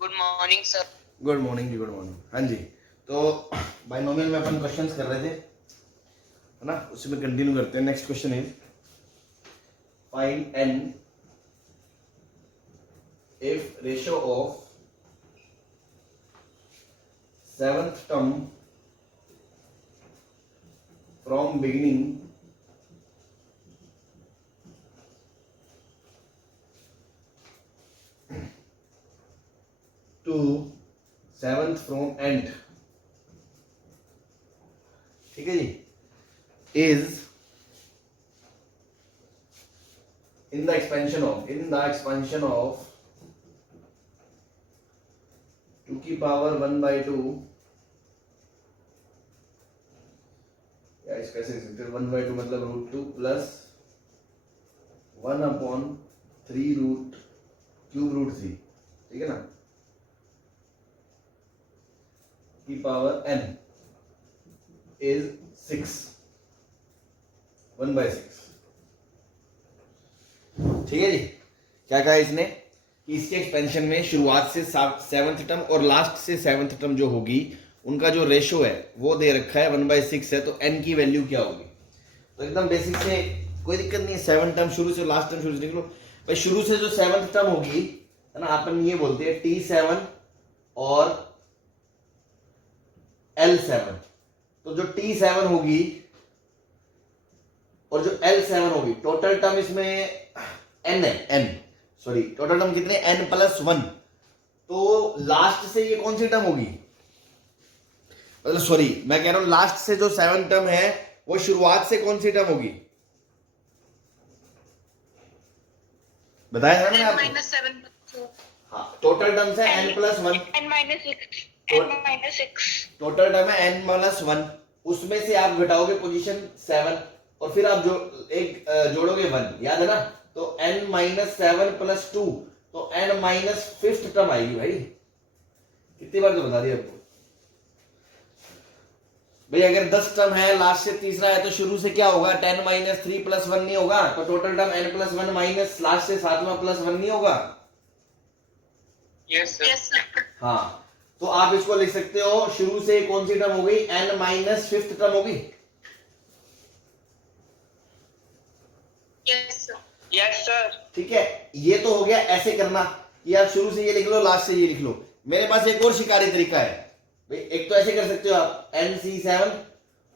Good morning sir. Good morning जी, good morning. हाँ जी, तो बाइनोमियल में अपन क्वेश्चंस कर रहे थे, है ना? उसी में कंटिन्यू करते हैं। Next question is find n if ratio of seventh term from beginning to seventh from end, ठीक है जी, is in the expansion of 2 की पावर 1/2, या इसको कैसे लिख सकते हैं? 1/2 मतलब √2 प्लस 1/3 √3, ठीक है ना, की पावर n is 6, 1/6। ठीक है जी। क्या कहा इसने कि इसके एक्सपेंशन में शुरुआत से सेवंथ टर्म और लास्ट से सेवंथ टर्म जो होगी उनका जो रेशो है वो दे रखा है 1/6 है, तो n की वैल्यू क्या होगी? तो एकदम बेसिक से कोई दिक्कत नहीं है, सेवन टर्म शुरू से, लास्ट टर्म शुरू से निकलो भाई। शुरू से जो सेवंथ टर्म होगी, है ना, अपन ये बोलते हैं T7 और L7। तो जो T7 होगी और जो L7 होगी, टोटल टर्म इसमें n है, n सॉरी टोटल टर्म कितने, n+1। तो लास्ट से ये कौन सी टर्म होगी? मतलब सॉरी, मैं कह रहा हूं लास्ट से जो सेवन टर्म है वो शुरुआत से कौन सी टर्म होगी? बताया था ना आपको? हाँ, टोटल टर्म है n+1, टोटल टर्म है n+1, उसमें से आप घटाओगे पोजीशन 7 और फिर आप जो एक जोड़ोगे 1, याद है ना? तो n-7 + 2, तो n-5th टर्म आएगी भाई। कितनी बार तो बता दिया आपको भाई। अगर 10 टर्म है, लास्ट से तीसरा है, तो शुरू से क्या होगा? 10 - 3 + 1 नहीं होगा? तो total term n+1 minus last से 7वां +1 नहीं होगा? Yes sir. हाँ, तो आप इसको लिख सकते हो, शुरू से कौन सी टर्म हो गई? n-5th टर्म होगी। Yes sir. ठीक है, ये तो हो गया ऐसे करना कि आप शुरू से ये लिख लो, लास्ट से ये लिख लो। मेरे पास एक और शिकारी तरीका है भाई। एक तो ऐसे कर सकते हो आप, nc7,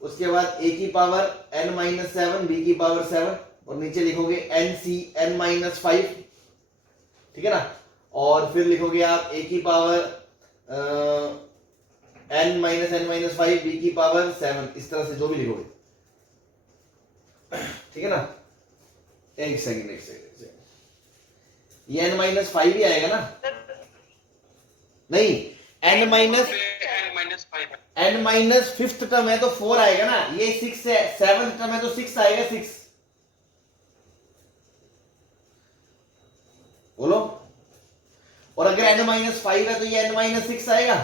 उसके बाद a की पावर n-7, b की पावर 7, और नीचे लिखोगे n-5, ठीक है ना? और फिर लिखोगे आप a की पावर n-5, b की पावर 7, इस तरह से जो भी लिखोगे, ठीक है ना? एक सेकंड, ये n-5 ही आएगा ना? नहीं, n-5th टर्म है तो 4 आएगा ना। ये 6 है, 7th टर्म है तो 6 आएगा, 6। बोलो। और अगर n-5 है तो ये n-6 आएगा।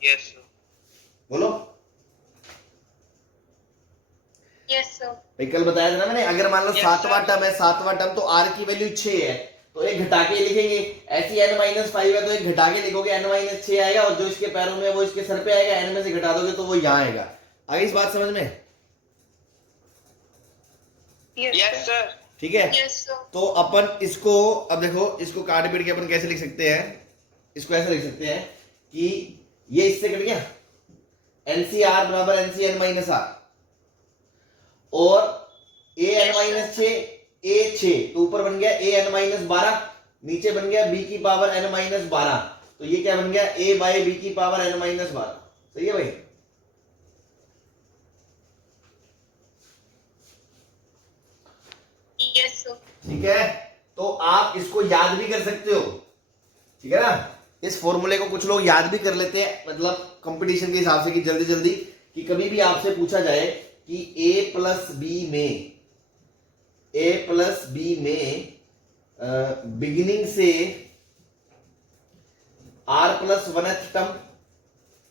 Yes sir. बोलो। Yes sir. भाई कल बताया था ना मैंने, अगर मान लो Yes, 7वां sir. टर्म है, 7वां टर्म, तो r की वैल्यू 6 है, तो एक घटा के लिखेंगे। ऐसी n-5 है तो एक घटा के लिखोगे, n-6 आएगा, और जो इसके पैरों में वो इसके सर पे आएगा, n में से घटा दोगे तो वो यहां आएगा। आगे इस बात समझ में? Yes sir. ठीक है। Yes sir. तो अपन इसको, अब देखो, इसको काट पीट के अपन कैसे लिख सकते हैं? इसको ऐसे लिख सकते हैं कि ये इससे कट गया, NCR बराबर NCn-r, और an-6 a6, तो ऊपर बन गया an-12, नीचे बन गया b की पावर n-12, तो ये क्या बन गया? a/b की पावर n-12। सही है भाई? Yes sir. ठीक है, तो आप इसको याद भी कर सकते हो, ठीक है ना? इस फॉर्मूले को कुछ लोग याद भी कर लेते हैं, मतलब कंपटीशन के हिसाब से, कि जल्दी जल्दी, कि कभी भी आपसे पूछा जाए कि a प्लस बी में बिगिनिंग से r+1th टर्म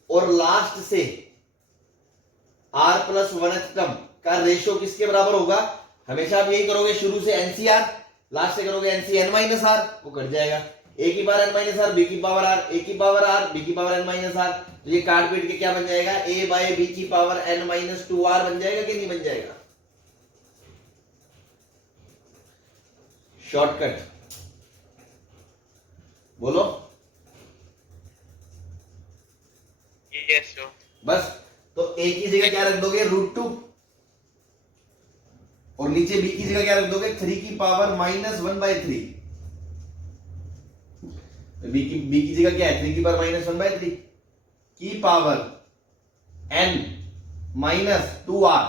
और लास्ट से r+1th टर्म का रेशियो किसके बराबर होगा? हमेशा आप यही करोगे, शुरू से एनसीआर, लास्ट से करोगे एनसी एन माइनस आर, वो कट जाएगा, ए की power N minus R, B की पावर आर, ए की पावर आर, बी की पावर एन माइनस आर, तो ये काट पीट के क्या बन जाएगा, ए बाय बी की पावर एन माइनस 2 आर बन जाएगा कि नहीं बन जाएगा? शॉर्टकट बोलो। Yes, sir. बस, तो ए की जगह क्या रख दोगे, √2, और नीचे बी की जगह क्या रख दोगे, 3 की पावर माइनस 1/3। बी की जगह क्या है, 3 की पावर माइनस 1/3 की power n minus 2r।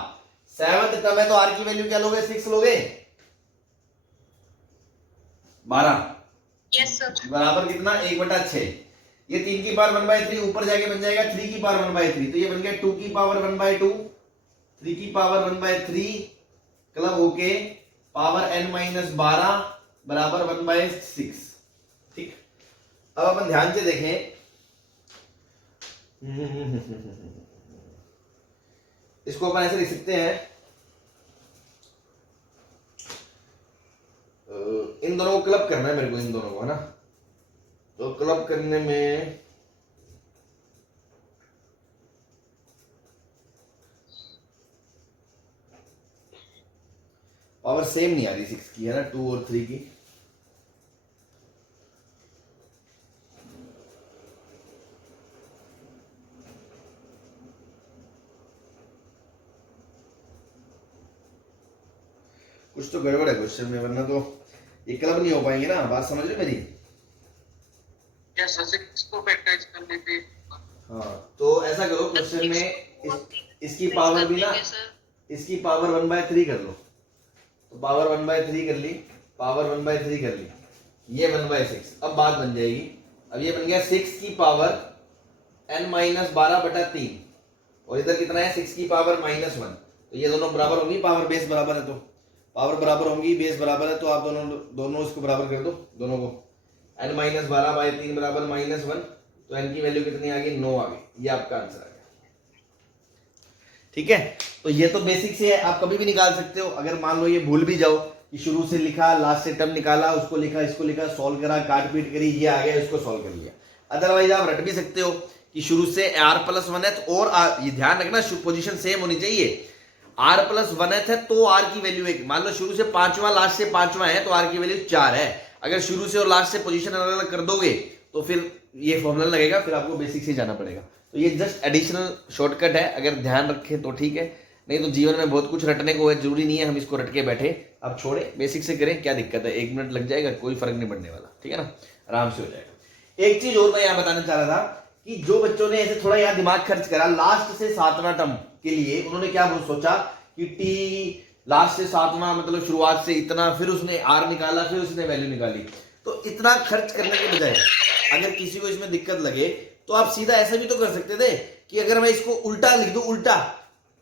7th term है तो r की वैल्यू क्या लोगे, 6 लोगे, 12 Yes, sir. बराबर कितना, 1/6। ये 3 की पावर 1/3 ऊपर जाके बन जाएगा 3 की पावर 1/3, तो ये बन गया 2 की पावर 1/2, 3 की पावर 1/3 क्लब होके पावर n माइनस 12 बराबर 1/6। ठीक, अब अपन ध्यान से देखें, इसको अपन ऐसे लिख सकते हैं, इन दोनों को क्लब करना है मेरे को, इन दोनों को, है ना, तो क्लब करने में पावर सेम नहीं आ रही 6 की, है ना, 2 और 3 की। कुछ तो गड़बड़ है क्वेश्चन में, वरना तो ये क्लब नहीं हो पाएंगे ना, बात समझ रहे मेरी? Yes, sir. 6 को फैक्टराइज करने पे हाँ, तो ऐसा करो क्वेश्चन में इसकी पावर भी ना, इसकी पावर 1/3 कर लो, तो पावर 1/3 कर ली, पावर 1/3 कर ली, ये 1/6। अब बात बन जाएगी, अब ये बन गया 6 की पावर n माइनस 12/3, और इधर कितना है, 6 की पावर -1, तो ये दोनों बराबर होंगी, पावर बेस बराबर है तो पावर बराबर होंगी, बेस बराबर है, तो आप दोनों इसको बराबर कर दो, दोनों को, n माइनस 12/3 बराबर -1, तो n की वैल्यू कितनी आ गई, 9 आ गई, ये आपका आंसर आ गया। ठीक है, तो ये तो बेसिक से है, आप कभी भी निकाल सकते हो। अगर मान लो ये भूल भी जाओ कि शुरू से लिखा, लास्ट से टर्म निकाला, उसको लिखा, इसको लिखा, सॉल्व करा, काट पीट करी, ये आ गया, इसको सॉल्व कर लिया। अदरवाइज आप रट भी सकते हो कि शुरू से r+1 और ये ध्यान रखना पोजीशन सेम होनी चाहिए, r+1 है तो r की वैल्यू 1, मान लो शुरू से 5वां लास्ट से 5वां है तो r की वैल्यू 4 है। अगर शुरू से और लास्ट से पोजीशन अलग अलग कर दोगे तो फिर ये फॉर्मूला लगेगा, फिर आपको बेसिक से जाना पड़ेगा। तो ये जस्ट एडिशनल शॉर्टकट है, अगर ध्यान रखें तो ठीक है, नहीं तो जीवन में बहुत कुछ रटने को है, जरूरी नहीं है हम इसको रट के बैठे। आप छोड़े, बेसिक से करें, क्या दिक्कत है, 1 मिनट लग जाएगा, कोई फर्क नहीं पड़ने वाला, ठीक है ना, आराम से हो जाएगा। एक चीज और मैं यहाँ बताना चाह रहा था कि जो बच्चों ने ऐसे थोड़ा यहाँ दिमाग खर्च करा लास्ट से 7वां टर्म के लिए, उन्होंने क्या सोचा कि टी लास्ट से 7वां मतलब शुरुआत से इतना, फिर उसने आर निकाला, फिर उसने वैल्यू निकाली। तो इतना खर्च करने के बजाय अगर किसी को इसमें दिक्कत लगे तो आप सीधा ऐसा भी तो कर सकते थे कि अगर मैं इसको उल्टा लिख दूं, उल्टा,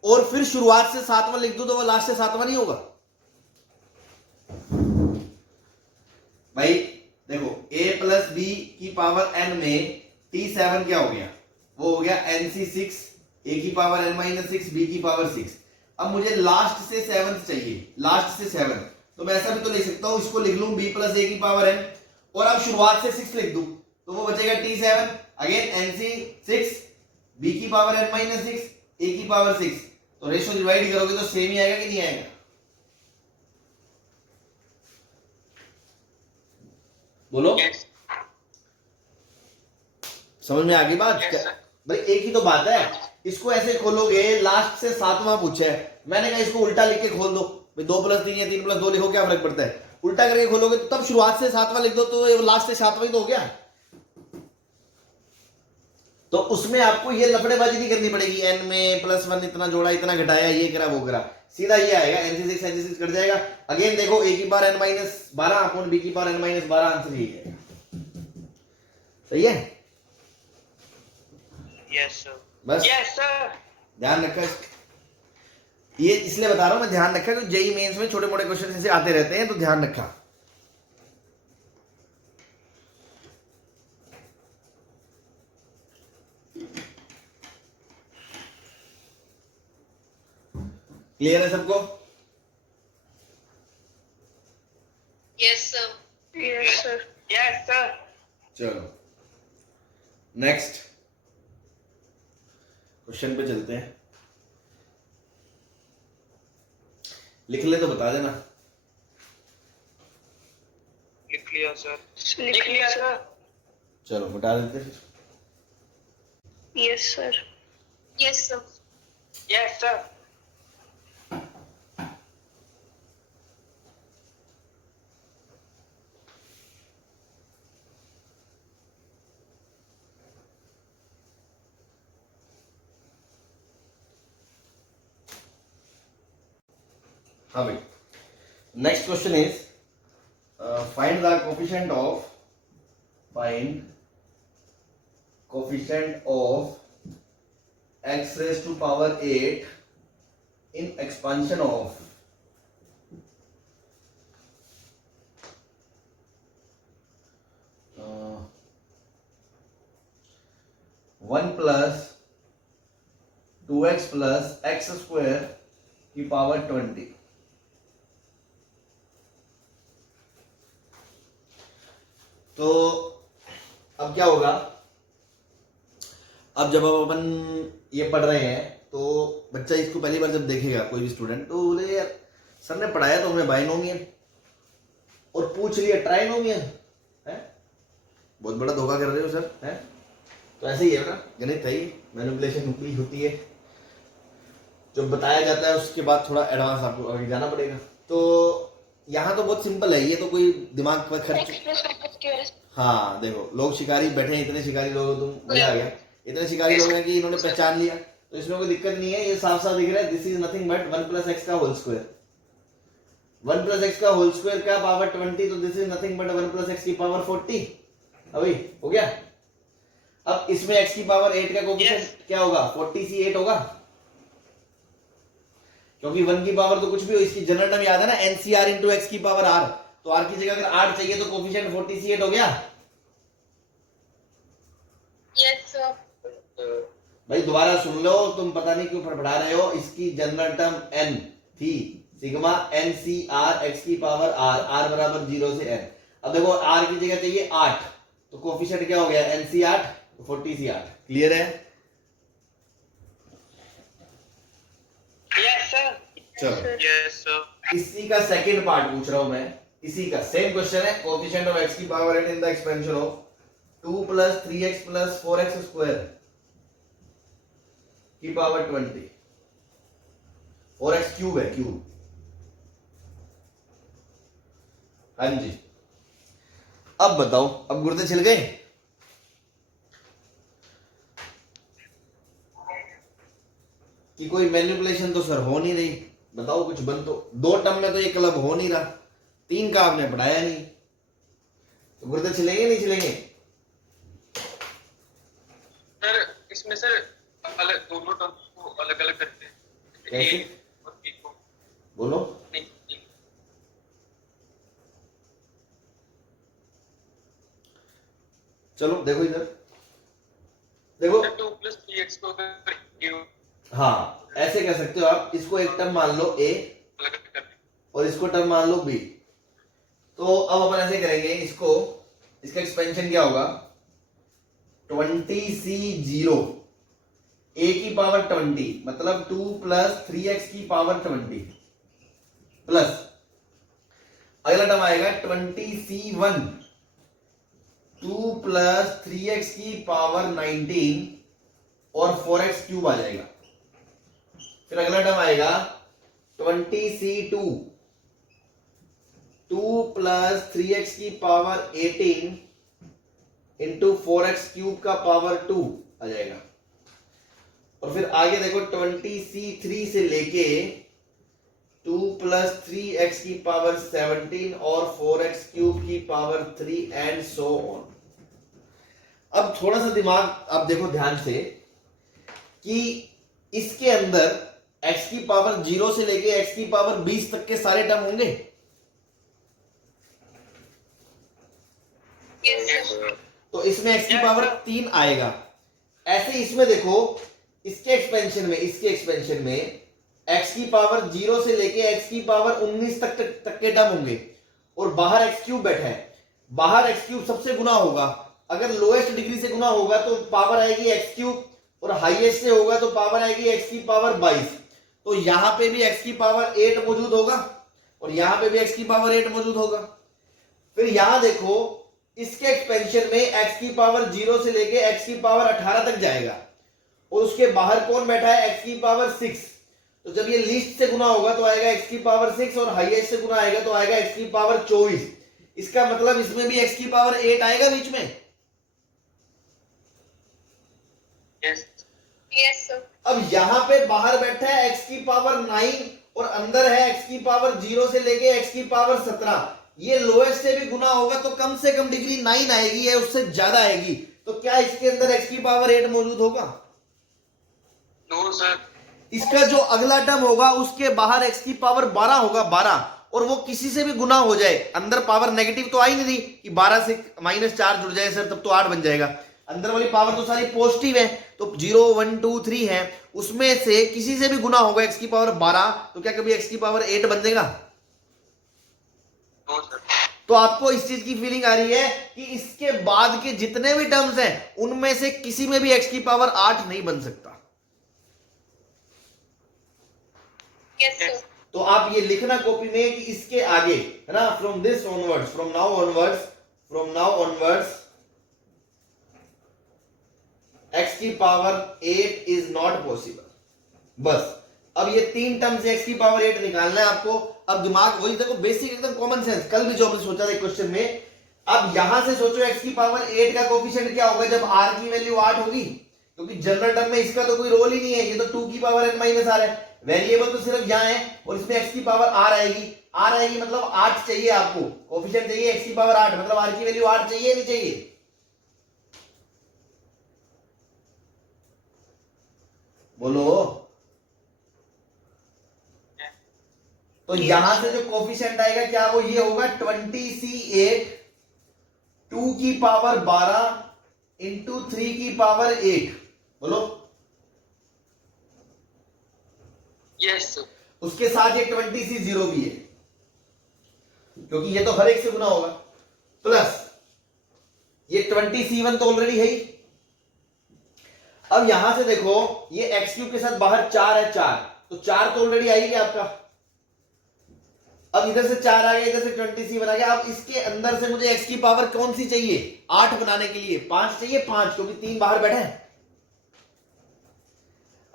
और फिर शुरुआत से 7वां लिख दूं, तो वो लास्ट से 7वां नहीं होगा भाई। देखो a प्लस बी की पावर n में t7 क्या हो गया, वो हो गया nc6, a की पावर n-6, b की पावर 6। अब मुझे लास्ट से 7th चाहिए, लास्ट से 7, तो मैं ऐसा भी तो लिख सकता हूं, इसको लिख लूं b प्लस a की पावर n, और अब शुरुआत से 6 लिख दूं, तो वो बचेगा t7 अगेन nc6, b की पावर n-6, a की पावर 6। तो रेशियो डिवाइड करोगे तो सेम ही आएगा कि नहीं आएगा? बोलो। Yes. समझ में आ गई बात? Yes, sir. भाई एक ही तो बात है, इसको ऐसे खोलोगे, लास्ट से 7वां पूछा है, मैंने कहा इसको उल्टा लिख के खोल दो, भाई 2 + 3 या 3 + 2 लिखो, क्या फर्क पड़ता है, उल्टा करके खोलोगे तो तब शुरुआत से 7वां लिख दो, तो लास्ट से 7वां ही तो हो गया। तो उसमें आपको ये लफड़ेबाजी नहीं करनी पड़ेगी, n में +1 इतना जोड़ा, इतना घटाया, ये करा, वो करा, सीधा ये आएगा, nc6 कट जाएगा। अगेन देखो a की पावर n-12 अपॉन b की पावर n-12, आंसर यही है। सही है? Yes, sir. बस Yes, sir. ध्यान रखा, ये इसलिए बता रहा हूं मैं, ध्यान रखा कि जेई मेंस में छोटे मोटे क्वेश्चन ऐसे आते रहते हैं, तो ध्यान रखा। क्लियर है सबको? Yes, sir. Yes, sir. Yes, sir. चलो नेक्स्ट क्वेश्चन पे चलते हैं. लिख ले तो बता देना. लिख लिया सर. लिख लिया सर. चलो बता देते हैं. Yes, sir. Yes, sir. Yes, sir. हाँ भाई. Next question is find the coefficient of x raised to power 8 in expansion of uh, 1 plus 2x plus x square की पावर 20. तो अब क्या होगा. अब जब अब अपन ये पढ़ रहे हैं तो बच्चा इसको पहली बार जब देखेगा कोई भी स्टूडेंट तो बोले यार सर ने पढ़ाया तो हमें बाइनोमियल और पूछ लिया ट्राइनोमियल है. बहुत बड़ा धोखा कर रहे हो सर है. तो ऐसे ही है ना, गणित है, मैनिपुलेशन भी होती है. जो बताया जाता है उसके बाद थोड़ा एडवांस आपको आगे जाना पड़ेगा. तो यहाँ तो बहुत सिंपल है, ये तो कोई दिमाग पर खर्च. हाँ देखो लोग शिकारी बैठे हैं, इतने शिकारी लोग हो तुम, मजा आ गया. इतने शिकारी लोग हैं कि इन्होंने पहचान लिया तो इसमें कोई दिक्कत नहीं है. ये साफ साफ दिख रहा है. This is nothing but 1 plus x का होल स्क्वायर. 1 प्लस एक्स का होल स्क्वायर का पावर 20. तो this is nothing but 1 plus x की पावर 40. अभी हो गया. अब इसमें x की पावर 8 का कोफिशिएंट क्या होगा? 40c8 होगा, क्योंकि 1 की पावर तो कुछ भी हो. इसकी जनरल टर्म याद है ना, NCR इंटू एक्स की पावर r. तो r की जगह अगर 8 चाहिए तो कोफिशिएंट 40c8 हो गया. Yes, sir. भाई दोबारा सुन लो, तुम पता नहीं क्यों फड़फड़ा रहे हो. इसकी जनरल टर्म n थी सिग्मा NCR x की पावर r बराबर 0 से n. अब देखो r की जगह चाहिए 8 तो कोफिशिएंट क्या हो गया? NC8 40c8. क्लियर है? Yes, sir. चलो Yes, sir. इसी का सेकंड पार्ट पूछ रहा हूं मैं. इसी का सेम क्वेश्चन है. कोफिशिएंट ऑफ x की power 8 in the expansion of 2 plus 3x plus 4x square की पावर 20. 4x क्यूब है, क्यूब. हाँ जी. अब बताओ, अब गुर्दे छिल गए? कि कोई मैनिपुलेशन तो सर हो नहीं रही. बताओ कुछ बन तो. 2 टर्म में तो ये क्लब हो नहीं रहा, 3 का आपने पढ़ाया नहीं. तो गुर्दे छिलेंगे नहीं छिलेंगे? सर इसमें सर अलग दोनों टर्म को अलग अलग करते हैं. कैसे? और बी को बोलो. नहीं. चलो देखो इधर देखो. 2 प्लस 3x को अगर हाँ ऐसे कह सकते हो आप. इसको एक टर्म मान लो a अलग करते और इसको टर्म मान लो b. तो अब अपन ऐसे करेंगे इसको. इसका एक्सपेंशन क्या होगा? 20c0 a की पावर 20 मतलब 2 प्लस 3x की पावर 20 प्लस अगला टर्म आएगा 20c1 2 प्लस 3x की पावर 19 और 4x क्यूब आ जाएगा. फिर अगला टर्म आएगा 20c2 2 प्लस 3x की पावर 18 इंटू 4x क्यूब का पावर 2 आ जाएगा. और फिर आगे देखो 20c3 से लेके 2 प्लस 3x की पावर 17 और 4x क्यूब की पावर 3 एंड सो ऑन. अब थोड़ा सा दिमाग आप देखो ध्यान से कि इसके अंदर x की पावर 0 से लेके x की पावर 20 तक के सारे टर्म होंगे. तो इसमें x की पावर 3 आएगा. ऐसे इसमें देखो इसके एक्सपेंशन में x की पावर 0 से लेके x की पावर 19 तक के टर्म होंगे. और बाहर एक्स क्यूब बैठा है, बाहर एक्स क्यूब सबसे गुना होगा, अगर लोएस्ट डिग्री से गुना होगा तो पावर आएगी एक्स क्यूब, और हाईएस्ट से होगा तो पावर आएगी एक्स की पावर 22। तो यहां पे भी एक्स की पावर 8 मौजूद होगा और यहां पे भी एक्स की पावर 8 मौजूद होगा। फिर यहां देखो इसके एक्सपेंशन में एक्स की पावर 0 से लेके एक्स की पावर 18 तक जाएगा, और उसके बाहर कौन बैठा है, एक्स की पावर 6। तो जब ये लीस्ट से गुना होगा तो आएगा एक्स की पावर 6, और हाईएस्ट से गुना आएगा तो आएगा एक्स की पावर 24। इसका मतलब इसमें भी एक्स की पावर 8 आएगा बीच में। Yes yes sir. अब यहां पे बाहर बैठा है एक्स की पावर 9 और अंदर है एक्स की पावर 0 से लेके एक्स की पावर 17। ये लोएस्ट से भी गुना होगा तो कम से कम डिग्री 9 आएगी या उससे ज्यादा आएगी। तो क्या इसके अंदर एक्स की पावर 8 मौजूद होगा? No sir. इसका जो अगला टर्म होगा उसके बाहर एक्स की पावर 12 होगा, 12, और वो किसी से भी गुना हो जाए, अंदर पावर नेगेटिव तो आई नहीं रही कि 12 से -4 जुड़ जाए सर तब तो 8 बन जाएगा, अंदर वाली पावर तो सारी पॉजिटिव है, तो 0 1 2 3 है, उसमें से किसी से भी गुना होगा एक्स की पावर 12, तो क्या कभी एक्स की पावर 8 बन जाएगा? No sir. तो आपको इस चीज की फीलिंग आ रही है कि इसके बाद के जितने भी टर्म्स हैं उनमें से किसी में भी एक्स की पावर 8 नहीं बन सकता। Yes sir. तो आप ये लिखना कॉपी में कि इसके आगे, है ना, from this onwards, from now onwards x की पावर 8 इज नॉट पॉसिबल। बस अब ये 3 टर्म से एक्स की पावर 8 निकालना है आपको। अब दिमाग वही देखो, बेसिक एकदम कॉमन सेंस, कल भी जो हमने सोचा था क्वेश्चन में। अब यहां से सोचो एक्स की पावर 8 का कोफिशिएंट क्या होगा जब r की वैल्यू 8 होगी, क्योंकि जनरल टर्म में इसका तो कोई रोल ही नहीं है, ये तो 2 की पावर n माइनस r है, वेरिएबल तो सिर्फ यहां है, और इसमें x की पावर r आएगी मतलब 8 चाहिए आपको, कोफिशिएंट चाहिए x की पावर 8, मतलब r की वैल्यू 8 चाहिए नहीं चाहिए? बोलो। तो यहां से जो कोफिशिएंट आएगा क्या, वो ये होगा 20c8 2 की पावर 12 इंटू 3 की पावर 8। बोलो। Yes sir. उसके साथ ये 20c0 भी है, क्योंकि ये तो हर एक से गुना होगा, प्लस ये 20c1 तो ऑलरेडी है ही। अब यहां से देखो ये एक्स क्यूब के साथ बाहर 4 है, 4 तो 4 तो ऑलरेडी आई गया आपका। अब इधर से 4 आ गया, इधर से 20c1 आ गया। अब इसके अंदर से मुझे x की पावर कौन सी चाहिए, 8 बनाने के लिए 5 चाहिए, 5, क्योंकि 3 बाहर बैठे हैं।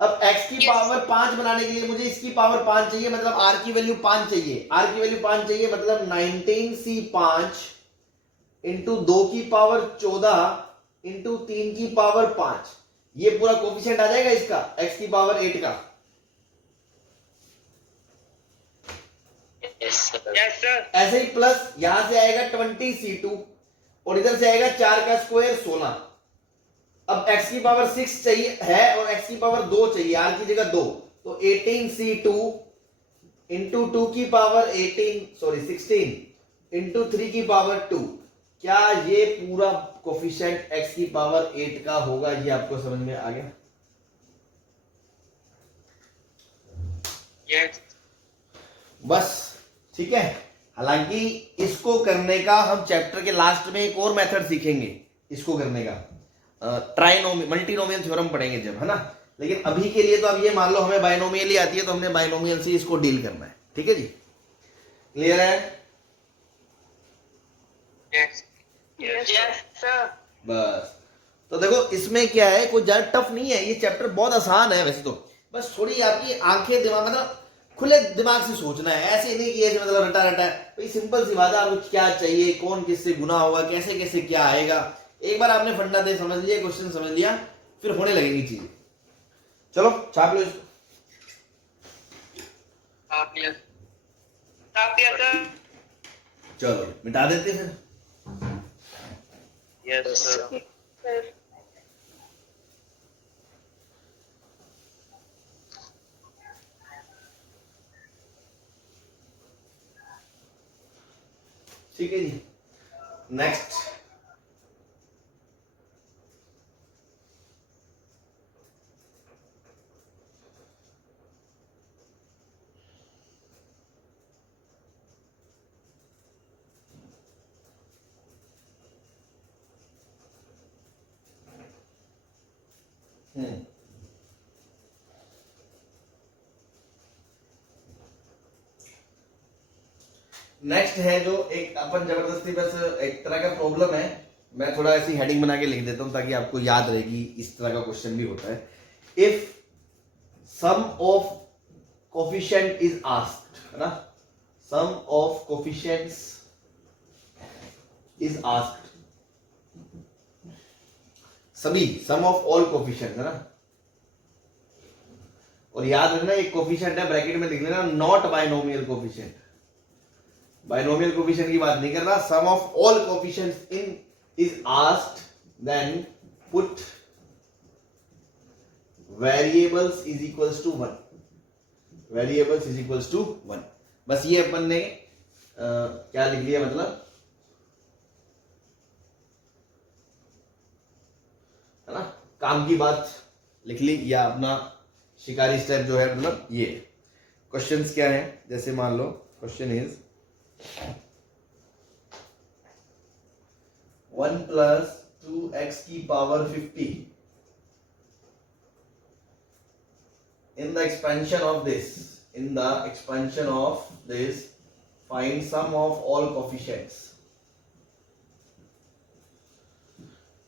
अब x की पावर 5 बनाने के लिए मुझे इसकी पावर 5 चाहिए, मतलब r की वैल्यू 5 चाहिए, r की वैल्यू 5 चाहिए, मतलब 19c5 इंटू 2 की पावर 14 इंटू 3 की पावर 5। ये पूरा कोफिशिएंट आ जाएगा इसका x की पावर 8 का। Yes sir. ऐसे ही प्लस यहां से आएगा 20c2 और इधर से आएगा 4 का स्क्वायर 16। अब x की पावर 6 चाहिए है और x की पावर 2 चाहिए, r की जगह 2, तो 18c2 इंटू 2 की पावर 16 इंटू 3 की पावर 2। क्या ये पूरा कोफिशिएंट x की पावर 8 का होगा? ये आपको समझ में आ गया? यस। बस ठीक है। हालांकि इसको करने का हम चैप्टर के लास्ट में एक और मेथड सीखेंगे, इसको करने का मल्टीनोमियल थ्योरम पढ़ेंगे जब, है ना। लेकिन अभी के लिए तो अब ये मान लो हमें बायनोमियल ही आती है, तो हमने बायनोमियल से इसको डील करना है। ठीक है जी, क्लियर है? Yes yes sir. बस तो देखो इसमें क्या है, कोई ज्यादा टफ नहीं है, ये चैप्टर बहुत आसान है वैसे तो, बस थोड़ी आपकी आंखें दिमाग मतलब खुले दिमाग से सोचना है, ऐसे नहीं कि ऐसे मतलब रटा रटा है भाई। सिंपल सी बात है, आपको क्या चाहिए, कौन किससे गुना होगा, कैसे कैसे क्या आएगा, एक बार आपने फंडा दे समझ लिया, क्वेश्चन समझ लिया, फिर होने लगेंगी चीजें। चलो छाप लो इसको। आप यस सर। चलो मिटा देते फिर। Yes sir. सर। ठीक है जी, नेक्स्ट। नेक्स्ट है जो एक अपन जबरदस्ती बस एक तरह का प्रॉब्लम है, मैं थोड़ा ऐसी हेडिंग बना के लिख देता हूं ताकि आपको याद रहेगी, इस तरह का क्वेश्चन भी होता है। If sum of coefficient is asked, है ना, sum of coefficients is asked, सभी सम ऑफ ऑल कोफिशिएंट्स, है ना, और याद रखना एक कोफिशिएंट है, ब्रैकेट में लिख लेना, not binomial coefficient. Binomial coefficient की बात नहीं कर रहा, sum of all coefficients in is asked, then put variables is equals to 1, variables is equals to 1। बस ये अपन ने क्या लिख लिया, मतलब, है ना, काम की बात लिख ली, या अपना शिकारी स्टेप जो है, मतलब ये क्वेश्चंस क्या है, जैसे मान लो क्वेश्चन इज 1 प्लस 2x की power 50 in the expansion of this find sum of all coefficients।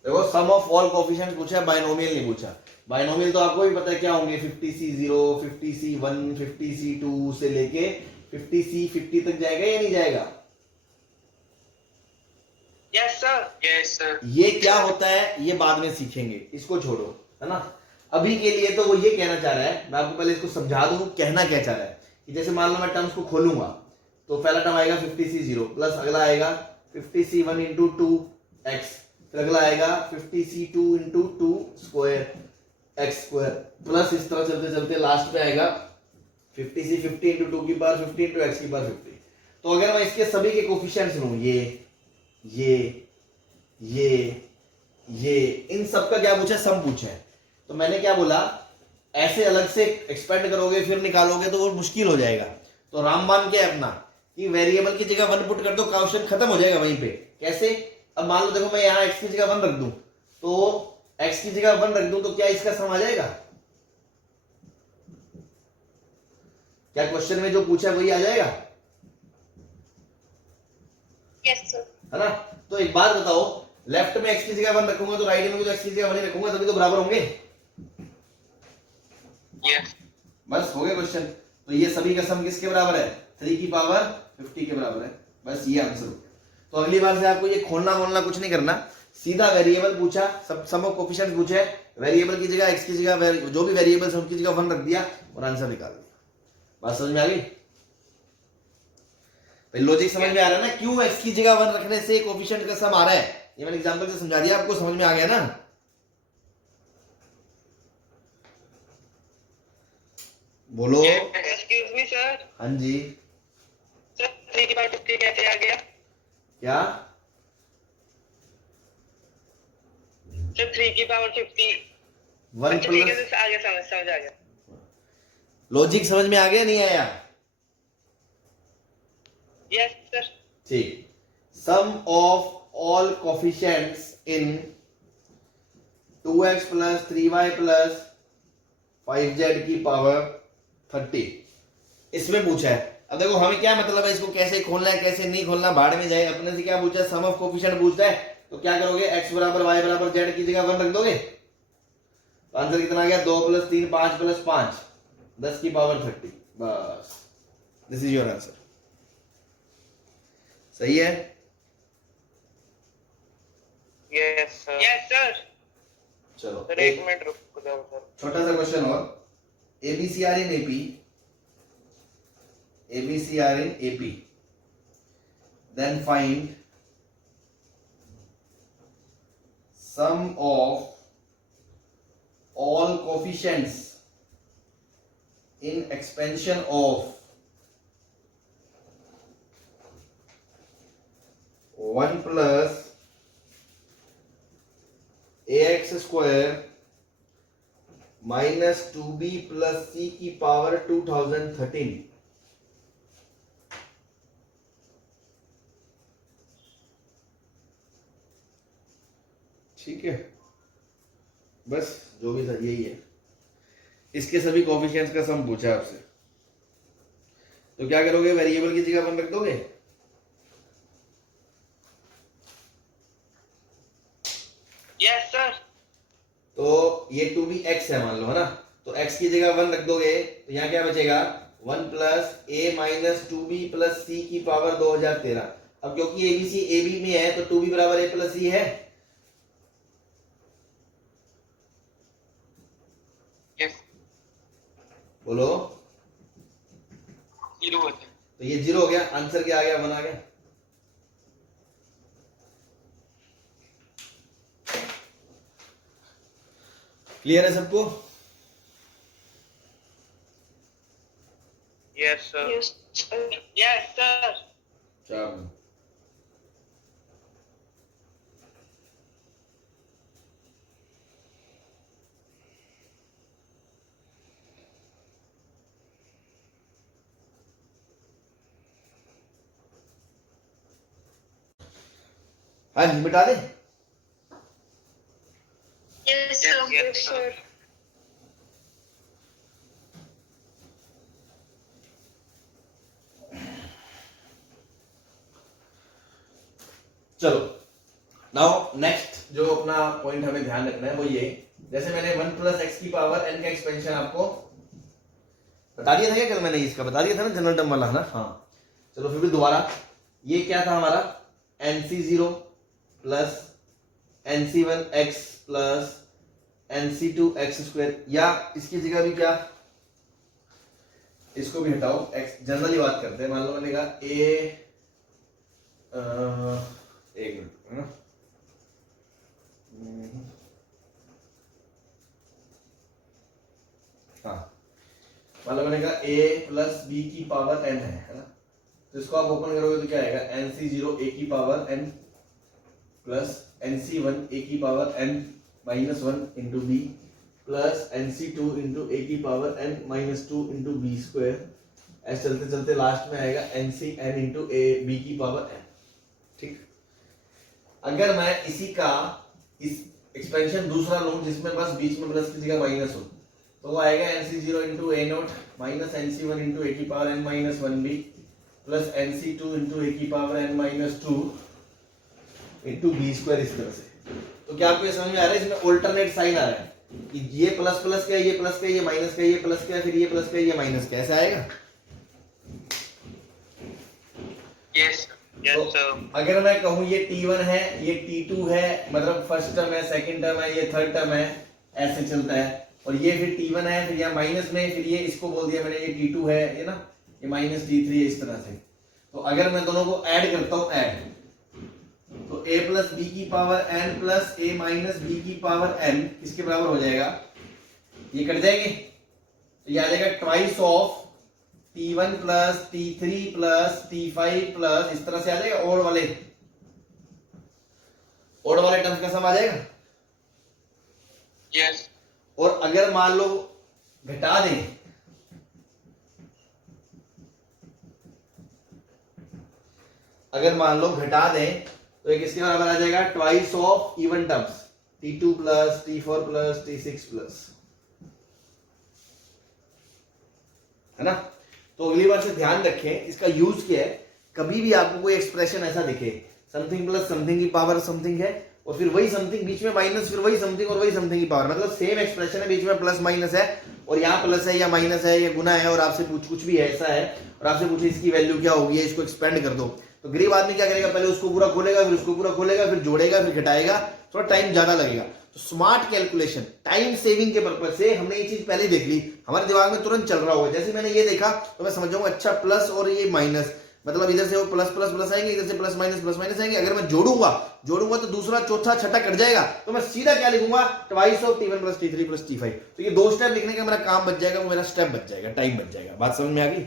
देखो सम ऑफ ऑल कोफिशिएंट्स पूछा है, बायनोमियल नहीं पूछा। बायनोमियल तो आपको भी पता है क्या होंगे, 50C0, 50C1, 50C2 से लेके 50C50 तक जाएगा या नहीं जाएगा? Yes sir. ये क्या होता है ये बाद में सीखेंगे, इसको छोड़ो, है ना। अभी के लिए तो वो ये कहना चाह रहा है, मैं आपको पहले इसको समझा दूं कहना क्या चाह रहा है, कि जैसे मान लो मैं टर्म्स को खोलूंगा तो पहला टर्म आएगा 50C0 प्लस अगला आएगा 50C1 इंटू 2x, फिर अगला आएगा 50C2 into 2 square x square, plus इस तरह चलते चलते लास्ट पे आएगा 50C50 इंटू 2 की पावर 50 इंटू x की पावर 50। तो अगर मैं इसके सभी के कोफिशिएंट्स लूं, ये इन सब का क्या पूछा है, सम पूछा है। तो मैंने क्या बोला, ऐसे अलग से एक्सपेंड करोगे फिर निकालोगे तो वो मुश्किल हो जाएगा। तो रामबाण क्या है अपना, कि वेरिएबल की जगह 1 पुट कर दो, क्वेश्चन खत्म हो जाएगा वहीं पे। कैसे, अब मान लो देखो मैं यहाँ x की जगह 1 रख दूं, तो x की जगह 1 रख दूं तो क्या इसका सम आ जाएगा? क्या क्वेश्चन में जो पूछा है वही आ जाएगा? Yes sir. है ना। तो एक बात बताओ, लेफ्ट में x की जगह 1 रखूंगा तो राइट में भी तो x की जगह 1 ही रखूंगा, तभी तो बराबर होंगे। यस। बस हो गया क्वेश्चन। तो ये सभी का सम किसके बराबर है? 3 की पावर 50 के बराबर है। बस ये आंसर हो गया। तो अगली बार से आपको ये खोलना मोलना कुछ नहीं करना, सीधा वेरिएबल पूछा, सब सम ऑफ कोफिशिएंट पूछे, वेरिएबल की जगह x की जगह जो भी वेरिएबल्स हैं उनकी जगह 1 रख दिया और आंसर निकाल दिया। बात समझ में आ गई? भाई लॉजिक समझ में आ रहा है ना, क्यों x की जगह 1 रखने से कोफिशिएंट का सम आ रहा है? ये मैंने एग्जांपल से समझा दिया, आपको समझ में आ गया ना। बोलो। Excuse me sir. हाँ जी। सर 3 की पावर 50 कैसे आ गया? क्या? सर 3 की पावर 50। 1 अच्छा ठीक है प्लस, सर, आ गया, समझ आ गया। लॉजिक समझ में आ गया नहीं आया? Yes sir. ठीक। Sum of all coefficients in 2x plus 3y plus 5z की पावर 30 इसमें पूछा है। अब देखो हमें क्या मतलब है, इसको कैसे खोलना है कैसे नहीं खोलना भाड़ में जाए, अपने से क्या पूछा है, सम ऑफ कोफिशिएंट पूछता है। तो क्या करोगे, x बराबर y बराबर z की जगह 1 रख दोगे, तो आंसर कितना आ गया, 2 प्लस 3 5 प्लस 5 10 की पावर 30। बस दिस इज योर आंसर। सही है? Yes sir. Yes sir. चलो सर एक मिनट रुक जाओ सर। छोटा सा क्वेश्चन और, ABCR in AP, ABCR in AP, then find sum of all coefficients in expansion of 1 plus ax square minus 2b plus c की पावर 2013। ठीक है, बस जो भी था यही है, इसके सभी कोफिशिएंट्स का सम पूछा है आपसे। तो क्या करोगे, वेरिएबल की जगह 1 रख दोगे, यस सर। तो ये 2bx है मान लो, है ना, तो x की जगह 1 रख दोगे तो यहाँ क्या बचेगा 1 plus a minus 2b plus c की पावर 2013। अब क्योंकि abc ab में है तो 2b बराबर a प्लस c है, यस। बोलो। 0 होता है। तो ये 0 हो गया, आंसर क्या आ गया, 1 आ गया। क्लियर है सबको? Yes sir. Yes, sir. Yes sir. चलो हाँ जी, मिटा दे। Yes, sir. Yes, sir. चलो नाउ नेक्स्ट जो अपना पॉइंट हमें ध्यान रखना है वो ये, जैसे मैंने 1 प्लस एक्स की पावर n का एक्सपेंशन आपको बता दिया था क्या कल, मैंने इसका बता दिया था ना, जनरल टर्म वाला, है ना। हाँ चलो फिर भी दोबारा, ये क्या था हमारा nc0 plus nc1x plus nc2x², या इसकी जगह भी क्या, इसको भी हटाओ, x जनरली बात करते हैं, मान लो मैंने कहा एक मिनट, है ना, हाँ मान लो मैंने कहा a प्लस बी की पावर n है ना, तो इसको आप ओपन करोगे तो क्या आएगा nc0 a की power n plus nc1 a की power n minus 1 into B plus nc2 into a की power n minus 2 into B square, ऐसे चलते चलते लास्ट में आएगा ncn इंटू a b की पावर n। ठीक, अगर मैं इसी का इस एक्सपेंशन दूसरा लूं जिसमें बस बीच में प्लस की जगह माइनस हो, तो वो आएगा nc0 into a nought minus nc1 into a की power n minus 1b plus nc2 into a की power n minus 2 into B square, इस तरह से। तो क्या आपको ये समझ में आ रहा है, इसमें ऑल्टरनेट साइन आ रहा है कि ये प्लस प्लस का, ये प्लस का, ये माइनस का, ये प्लस का, फिर ये प्लस का, ये माइनस का, ऐसा आएगा। यस तो अगर मैं कहूं ये t1 है, ये t2 है, मतलब फर्स्ट टर्म है, सेकंड टर्म है, ये थर्ड टर्म है, ऐसे चलता है, और ये फिर t1 है, फिर यहाँ माइनस में, फिर ये इसको बोल दिया मैंने ये t2 है, ये ना, ये माइनस t3 है, इस तरह से। तो अगर मैं दोनों को ऐड करता हूं, ऐड, तो a प्लस बी की power n plus a minus B की पावर n किसके बराबर हो जाएगा, ये कट जाएंगे, तो ये आ जाएगा twice of t1 plus t3 plus t5 plus, इस तरह से आ जाएगा, ओड वाले टर्म्स का सम आ जाएगा। यस। और अगर मान लो घटा दें, अगर मान लो घटा दें तो ये किसके बराबर आ जाएगा, twice of even terms t2 plus t4 plus t6 plus, है ना। तो अगली बार से ध्यान रखें, इसका यूज क्या है, कभी भी आपको कोई एक्सप्रेशन ऐसा दिखे, समथिंग प्लस समथिंग की पावर समथिंग है, और फिर वही समथिंग बीच में माइनस, फिर वही समथिंग और वही समथिंग की पावर, मतलब सेम एक्सप्रेशन है, बीच में प्लस माइनस है, और यहाँ प्लस है या माइनस है या गुना है, और आपसे कुछ भी ऐसा है, और आपसे पूछे इसकी वैल्यू क्या होगी, इसको एक्सपेंड कर दो, तो गरीब आदमी क्या करेगा, पहले उसको पूरा खोलेगा, फिर उसको पूरा खोलेगा, फिर जोड़ेगा, फिर घटाएगा, थोड़ा टाइम ज्यादा लगेगा। तो स्मार्ट कैलकुलेशन, टाइम सेविंग के पर्पज से हमने ये चीज पहले देख ली, हमारे दिमाग में तुरंत चल रहा होगा, जैसे मैंने ये देखा तो मैं समझ जाऊंगा अच्छा प्लस और ये माइनस, मतलब इधर से वो प्लस प्लस प्लस आएंगे, इधर से प्लस माइनस आएंगे, अगर मैं जोड़ूंगा तो दूसरा चौथा छठा कट जाएगा, तो मैं सीधा क्या लिखूंगा, twice of t1 plus t3 plus t5। तो ये दो स्टेप लिखने का मेरा काम बच जाएगा, वो मेरा स्टेप बच जाएगा, टाइम बच जाएगा। बात समझ में आ गई?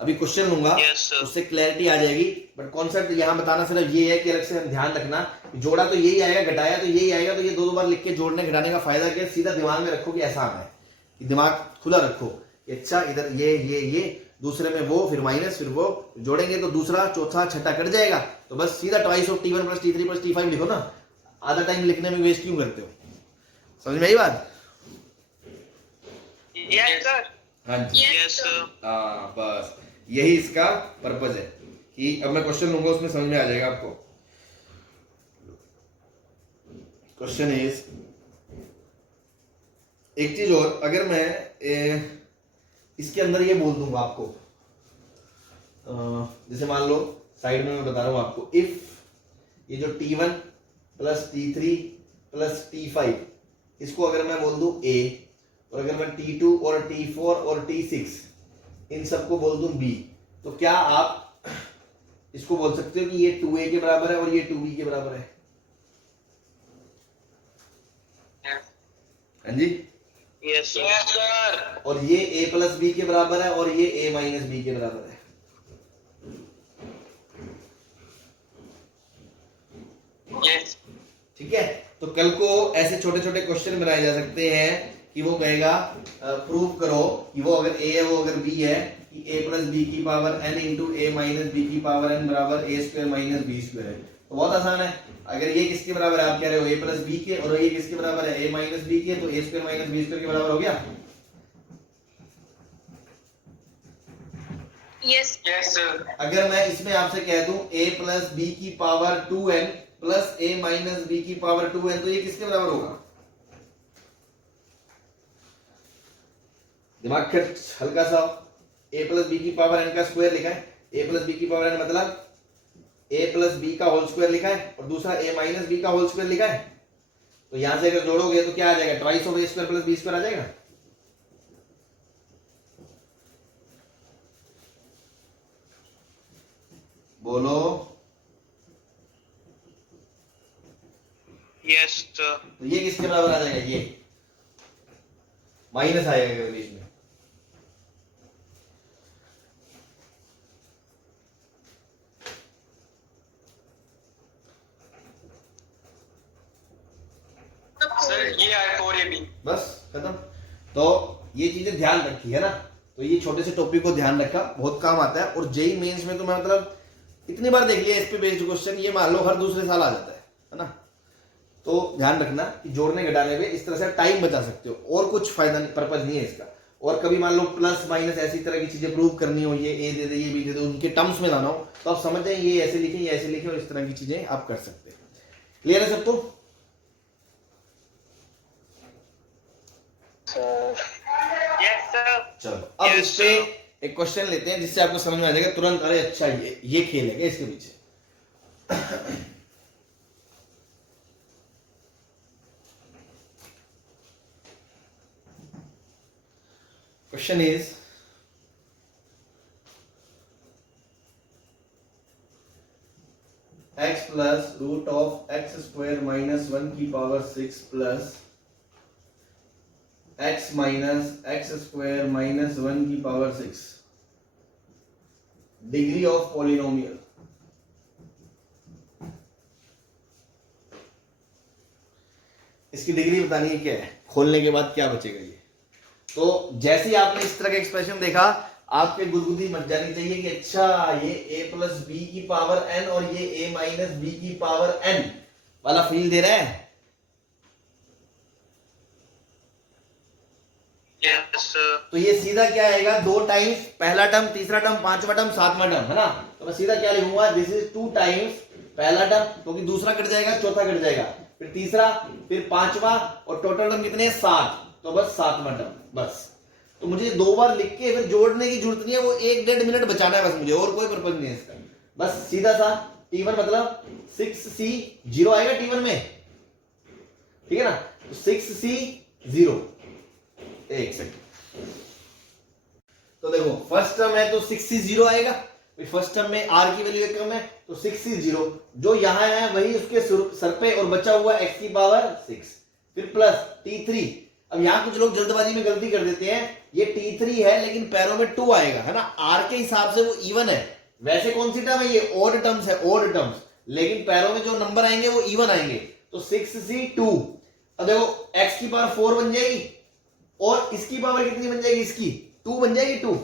अभी क्वेश्चन लूंगा, उससे क्लैरिटी आ जाएगी, बट कॉन्सेप्ट यहां बताना सिर्फ ये है कि अलग से हम ध्यान रखना, जोड़ा तो यही आएगा, घटाया तो यही आएगा, तो ये दो बार लिख के जोड़ने घटाने का फायदा क्या, सीधा दिमाग में रखो कि ऐसा आना है, कि दिमाग खुला रखो, अच्छा इधर ये दूसरे में वो, फिर माइनस, फिर वो जोड़ेंगे तो दूसरा चौथा छठा कट जाएगा, तो बस सीधा twice of t1 plus t3 plus t5 लिखो ना, आधा टाइम लिखने में वेस्ट क्यों करते हो? समझ में आई बात? Yes sir. हाँ जी, Yes, sir. हाँ बस यही इसका पर्पज है कि अब मैं क्वेश्चन लूंगा उसमें समझ में आ जाएगा आपको। क्वेश्चन इज, एक चीज और, अगर मैं इसके अंदर ये बोल दूंगा आपको, जैसे मान लो साइड में मैं बता रहा हूं आपको, इफ ये जो T1 plus T3 plus T5 इसको अगर मैं बोल दूं A, और अगर मैं T2 और T4 और T6 इन सबको बोल दूं B, तो क्या आप इसको बोल सकते हो कि ये 2A के बराबर है और ये 2B के बराबर है? हाँ जी, यस सर। और ये A प्लस B के बराबर है और ये A माइनस B के बराबर है। यस। ठीक है, तो कल को ऐसे छोटे छोटे क्वेश्चन बनाए जा सकते हैं कि वो कहेगा प्रूव करो कि वो अगर A है वो अगर B है कि A प्लस बी की पावर n इंटू ए माइनस बी की पावर n बराबर ए स्क्वायर माइनस बी स्क्वायर है। तो बहुत आसान है, अगर ये किसके बराबर है, आप कह रहे हो A प्लस बी के, और ये किसके बराबर है, A माइनस बी के, तो A square minus B square के बराबर हो गया। Yes. Yes sir. अगर मैं इसमें आपसे कह दूं A प्लस बी की power 2n plus A minus B की पावर 2n, तो ये किसके बराबर होगा? दिमाग खर्च हल्का सा। A प्लस बी की पावर n का स्क्वायर लिखा है, A प्लस बी की पावर n मतलब A प्लस बी का होल स्क्वायर लिखा है, और दूसरा A माइनस बी का होल स्क्वायर लिखा है। तो यहां से अगर जोड़ोगे तो क्या आ जाएगा, twice of A square plus B square आ जाएगा। बोलो। Yes sir. तो ये किसके बराबर आ जाएगा, ये माइनस आएगा बीच में। सर ये आए 4AB। बस खत्म। तो ये चीजें ध्यान रखी है ना, तो ये छोटे से टॉपिक को ध्यान रखा, बहुत काम आता है। और जेई मेंस में तो मैं मतलब इतनी बार देख लिया इस पे बेस्ड क्वेश्चन, ये मान लो हर दूसरे साल आ जाता है ना। तो ध्यान रखना कि जोड़ने घटाने में इस तरह से टाइम बचा सकते हो, और कुछ फायदा पर्पज नहीं है इसका। और कभी मान लो प्लस माइनस ऐसी तरह की चीजें प्रूव करनी हो, ये ए दे दे ये बी दे दे, उनके टर्म्स में लाना हो, तो आप समझ जाए ये ऐसे लिखे ये ऐसे लिखे, और इस तरह की चीजें आप कर सकते हैं। क्लियर है सबको? Yes sir. चलो अब Yes, इस पे sir. एक क्वेश्चन लेते हैं जिससे आपको समझ में आ जाएगा तुरंत, अरे अच्छा ये खेल है क्या इसके पीछे। Question is, x plus root of X square minus 1 की power 6 plus x minus X square minus 1 की पावर 6 डिग्री ऑफ पॉलिनोमियल। इसकी डिग्री बतानी है क्या है, खोलने के बाद क्या बचेगा ये। तो जैसे ही आपने इस तरह का एक्सप्रेशन देखा, आपके गुदगुदी मच जानी चाहिए कि अच्छा ये a प्लस बी की पावर n और ये a माइनस बी की पावर n वाला फील दे रहा है। Yes sir. तो ये सीधा क्या आएगा, 2 टाइम्स पहला टर्म, तीसरा टर्म, पांचवा टर्म, सातवां टर्म, है ना। तो मैं सीधा क्या लिखूंगा, दिस इज 2 टाइम्स पहला टर्म, क्योंकि दूसरा कट जाएगा, चौथा कट जाएगा, फिर तीसरा, फिर पांचवा, और टोटल टर्म कितने, 7, तो बस सातवां टर्म बस। तो मुझे 2 बार लिख के फिर जोड़ने की जरूरत नहीं है, वो 1-1.5 मिनट बचाना है बस मुझे, और कोई पर्पज नहीं है इसका। बस सीधा सा T1 मतलब 6C 0 आएगा T1 में, ठीक है ना। तो 6C 0, एक सेकंड। तो देखो फर्स्ट टर्म है तो 6C 0 आएगा, फर्स्ट टर्म में r की वैल्यू कम है तो 6C 0, जो यहां है वही उसके सर पे, और बचा हुआ x की पावर 6, फिर प्लस T3। अब यहां कुछ लोग जल्दबाजी में गलती कर देते हैं, ये T3 है लेकिन पैरों में 2 आएगा, है ना, r के हिसाब से वो इवन है। वैसे कौन सी टर्म है, ये ऑड टर्म्स है, ऑड टर्म्स, लेकिन पैरों में जो नंबर आएंगे वो इवन आएंगे। तो 6C 2, अब देखो x की पावर 4 बन जाएगी, और इसकी पावर कितनी बन जाएगी, इसकी 2 बन जाएगी, 2,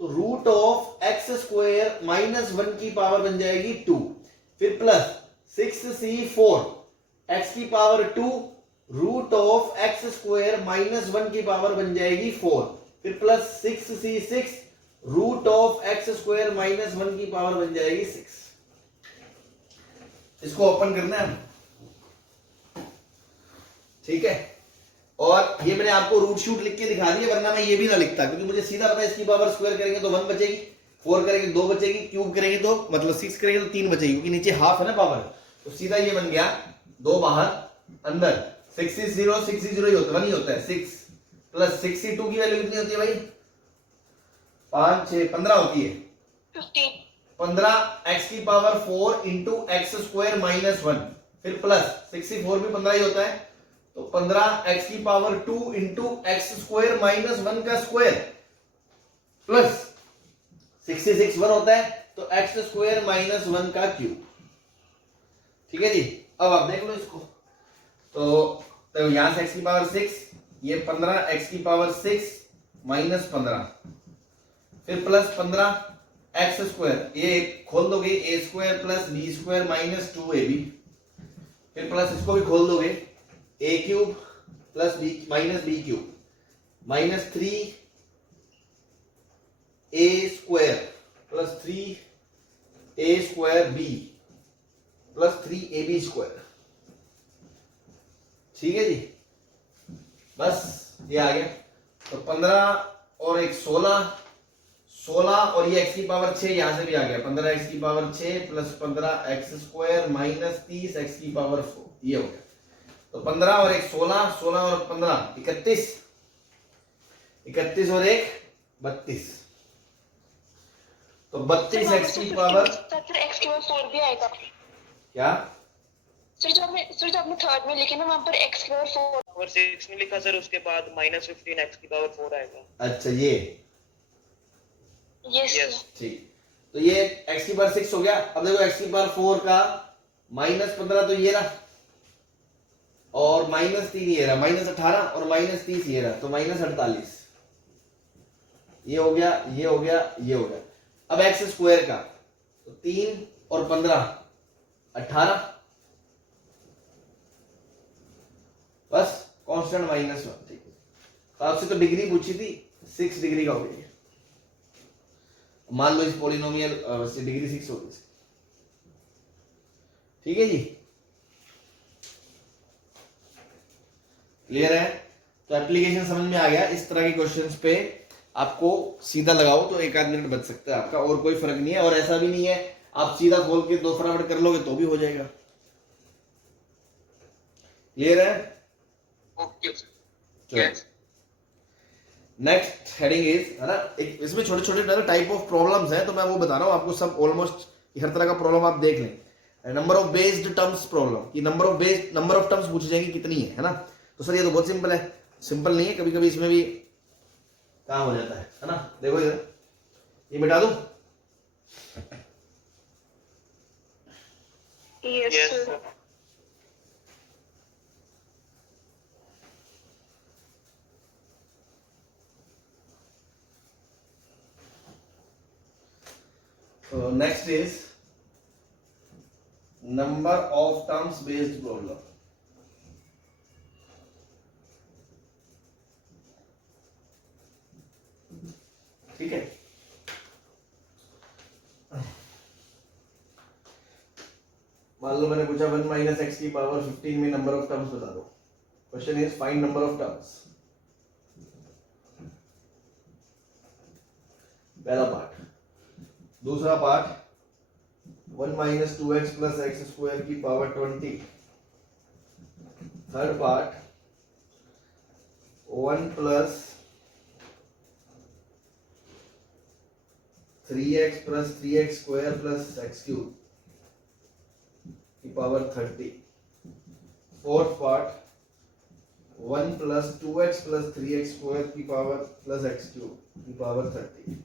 तो root of X square minus 1 की पावर बन जाएगी 2, फिर प्लस 6C 4, x की पावर 2 root of X square minus 1 की पावर बन जाएगी 4, फिर plus 6c6 root of X square minus 1 की पावर बन जाएगी 6। इसको ओपन करना है, ठीक है। और ये मैंने आपको रूट शूट लिख के दिखा दिया, वरना मैं ये भी ना लिखता, क्योंकि मुझे सीधा पता है इसकी पावर स्क्वायर करेंगे तो 1 बचेगी, 4 करेंगे 2 बचेगी, क्यूब करेंगे तो मतलब 6 करेंगे तो 3 बचेगी, क्योंकि नीचे हाफ है ना पावर। तो सीधा ये बन गया 2 बाहर अंदर, 6 is 0, 6 is 0 ही होता है, 1 ही होता है। 6 प्लस 62 की वैल्यू कितनी होती है भाई? 5 6 15 होती है। 15 15 x की power 4 into x square minus 1, फिर प्लस 64 भी 15 ही होता है, तो 15 x की पावर 2 इंटू एक्स स्क्वायर माइनस 1 का स्क्वायर प्लस 66 1 होता है, तो एक्स स्क्वायर माइनस 1 का क्यूब। ठीक है जी। अब आप देख लो इसको, तो यहां से x की पावर 6, ये 15 x की पावर 6 माइनस 15, फिर प्लस 15 एक्स स्क्वायर, ये खोल दोगे A square plus B square minus 2ab, फिर प्लस इसको भी खोल दोगे A cube plus B minus B cube minus 3 A square plus 3 A square B plus 3ab square. ठीक है जी, बस ये आ गया। तो 15 और एक 16 और ये x की पावर 6 यहां से भी आ गया, 15 x की power 6 plus 15 x square minus 30 x की पावर 4, ये हो गया। तो 15 और एक 16, 16 और 15 31, 31 और एक 32, तो 32 x की पावर, सर x की पावर 4 भी आएगा क्या सर? जो आपने थर्ड में लिखे ना वहां पर x की पावर 4 और 6 में लिखा सर, उसके बाद माइनस 15 x की पावर 4 आएगा। अच्छा ये यस ठीक, तो ये x की पावर 6 हो गया। अब देखो x की पावर 4 का माइनस 15 तो ये रहा, और माइनस 3 ये रहा, माइनस 18 और माइनस 30 ये रहा, तो माइनस 48, ये हो गया, ये हो गया, ये हो गया। अब एक्स स्क्वायर का, तो 3 और 15 18, बस कांस्टेंट माइनस 1। ठीक है, तो आपसे तो डिग्री पूछी थी, 6 डिग्री का हो गया। मान लो इस पॉलिनोमियल से डिग्री 6 होगी। ठीक है जी, क्लियर है? तो एप्लीकेशन समझ में आ गया। इस तरह के क्वेश्चंस पे आपको सीधा लगाओ तो 1 आध मिनट बच सकता है आपका, और कोई फर्क नहीं है। और ऐसा भी नहीं है आप सीधा खोल के 2 फटाफट कर लोगे तो भी हो जाएगा। क्लियर है? Okay sir. Next heading is, है ना, एक इसमें छोटे छोटे टाइप ऑफ प्रॉब्लम्स हैं, तो मैं वो बता रहा हूं आपको, सब ऑलमोस्ट हर तरह का प्रॉब्लम आप देख लें। Number of based terms problem, कि नंबर ऑफ टर्म्स पूछी जाएंगी कितनी है ना। तो सर ये तो बहुत सिंपल है, सिंपल नहीं है, कभी कभी इसमें भी काम हो जाता है ना। देखो इधर, ये मिटा दूं? Yes sir. So next is number of terms based problem. ठीक है, मान लो मैंने पूछा 1 माइनस एक्स की पावर 15 में नंबर ऑफ टर्म्स बता दो। Question is find number of terms. पहला पार्ट। दूसरा part 1 minus 2x plus x square की power 20। Third part 1 plus 3x plus 3x square plus x cube की power 30। Fourth part 1 plus 2x plus 3x square की power plus x cube की power 30।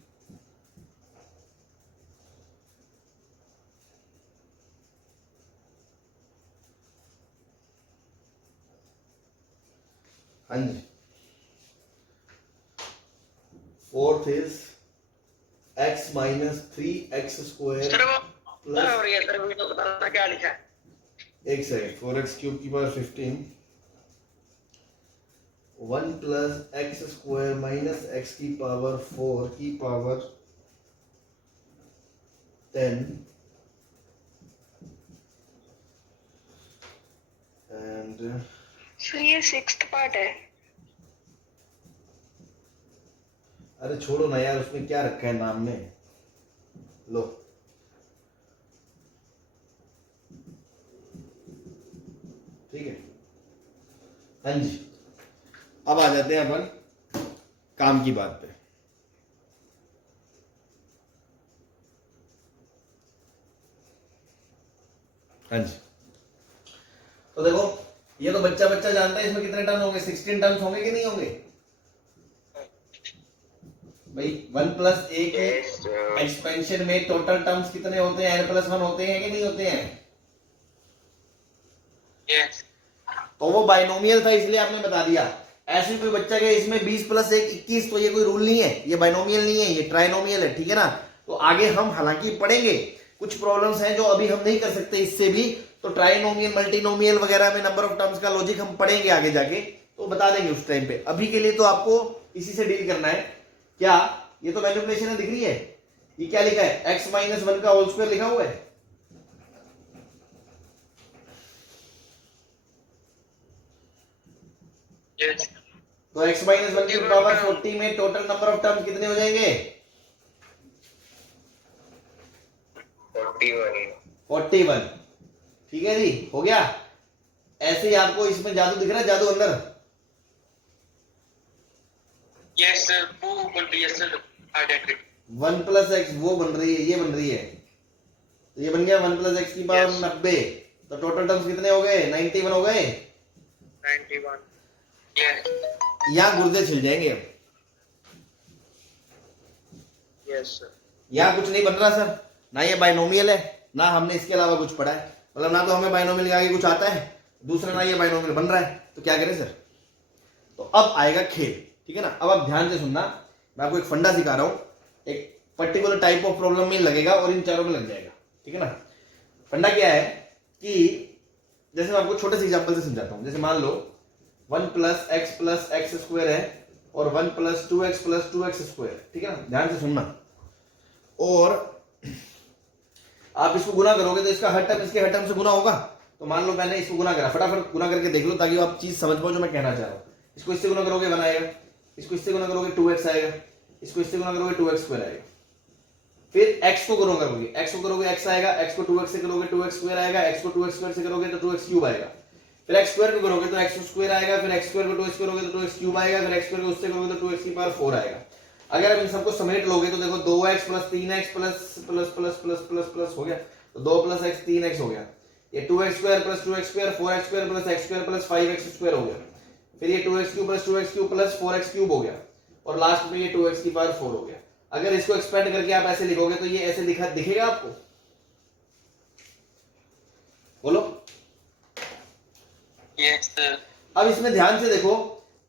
हाँ जी। Fourth is x minus 3x square sir वो plus, और ये sir video बताना क्या लिखा है? एक सेकेंड, 4x क्यूब की power 15, 1 plus x square minus x की पावर 4 की पावर 10 एंड सर ये 6th पार्ट है। अरे छोड़ो ना यार, उसमें क्या रखा है नाम में, लो ठीक है। हाँ जी, अब आ जाते हैं अपन काम की बात पे। हाँ जी, तो देखो ये तो बच्चा बच्चा जानता है इसमें कितने टर्म्स होंगे, 16 टर्म्स होंगे कि नहीं होंगे भाई। 1 प्लस ए के एक्सपेंशन में टोटल टर्म्स कितने होते हैं, n+1 होते हैं कि नहीं होते हैं। यस तो वो बाइनोमियल था इसलिए आपने बता दिया। ऐसे कोई बच्चा के इसमें 20 + 1 21, तो ये कोई रूल नहीं है, ये बाइनोमियल नहीं है, ये ट्राइनोमियल है, ठीक है ना। तो आगे हम हालांकि पढ़ेंगे, कुछ प्रॉब्लम्स हैं जो अभी हम नहीं कर सकते इससे भी, तो ट्राइनोमियल मल्टीनोमियल वगैरह में नंबर ऑफ टर्म्स का लॉजिक हम पढ़ेंगे आगे जाके, तो बता देंगे उस टाइम पे। अभी के लिए तो आपको इसी से डील करना है। क्या ये तो मैनिपुलेशन है, दिख रही है, ये क्या लिखा है, x - 1 का होल स्क्वायर लिखा हुआ है। यस तो x - 1 की पावर 40 में टोटल नंबर ऑफ टर्म्स कितने हो जाएंगे, 41। ठीक है जी, हो गया। ऐसे ही आपको इसमें जादू दिख रहा है, जादू अंदर। यस सर, वो बन रही है सर आइडेंटिटी। 1 + x वो बन रही है, ये बन रही है, तो ये बन गया 1 + x की पावर Yes. 90। तो टोटल टर्म्स कितने हो गए, 91 हो गए। 91। यस यहां गुर्दे छिल जाएंगे अब। Yes sir. यहां कुछ नहीं बन रहा सर, ना ये बाइनोमियल है, ना हमने इसके अलावा कुछ पढ़ा है, मतलब ना तो हमें बाइनोमियल के आगे कुछ आता है, दूसरा ना ये बाइनोमियल बन रहा है, तो क्या करें सर। तो अब आएगा खेल, ठीक है ना। अब आप ध्यान से सुनना, मैं आपको एक फंडा सिखा रहा हूं, एक पर्टिकुलर टाइप ऑफ प्रॉब्लम में लगेगा और इन चारों में लग जाएगा, ठीक है ना। फंडा क्या है कि जैसे मैं आपको छोटे से एग्जांपल से समझाता हूं। जैसे मान लो 1 + x + x² है और 1 + 2x + 2x², ठीक है ना, ध्यान से सुनना। और आप इसको गुना करोगे तो इसका हर टर्म इसके हर टर्म से गुना होगा। तो मान लो मैंने इसको गुना करा, फटाफट गुना करके देख लो ताकि आप चीज समझ पाओ जो मैं कहना चाह रहा हूं। इसको इससे गुना करोगे 1 आएगा, इसको इससे गुना करोगे 2x आएगा, इसको इससे गुना करोगे 2x² आएगा। फिर x को गुना करोगे, x को करोगे x आएगा, x को 2x से करोगे 2x² आएगा, x को 2x² से करोगे तो 2x³ आएगा। फिर x² को करोगे तो x² आएगा, फिर x² को 2x करोगे तो 2x³ आएगा, फिर x² को उससे करोगे तो 2x की पावर 4 आएगा। अगर आप इन सबको समेट लोगे तो देखो 2x + 3x प्लस हो गया, तो 2 + x 3x हो गया। ये 2x² + 2x² 4x² + x² + 5x² हो गया। फिर ये 2x³ + 2x³ + 4x³ हो गया, और लास्ट में ये 2x की पावर 4 हो गया। अगर इसको एक्सपेंड करके आप ऐसे लिखोगे तो ये ऐसे दिखेगा आपको, बोलो। Yes sir. अब इसमें ध्यान से देखो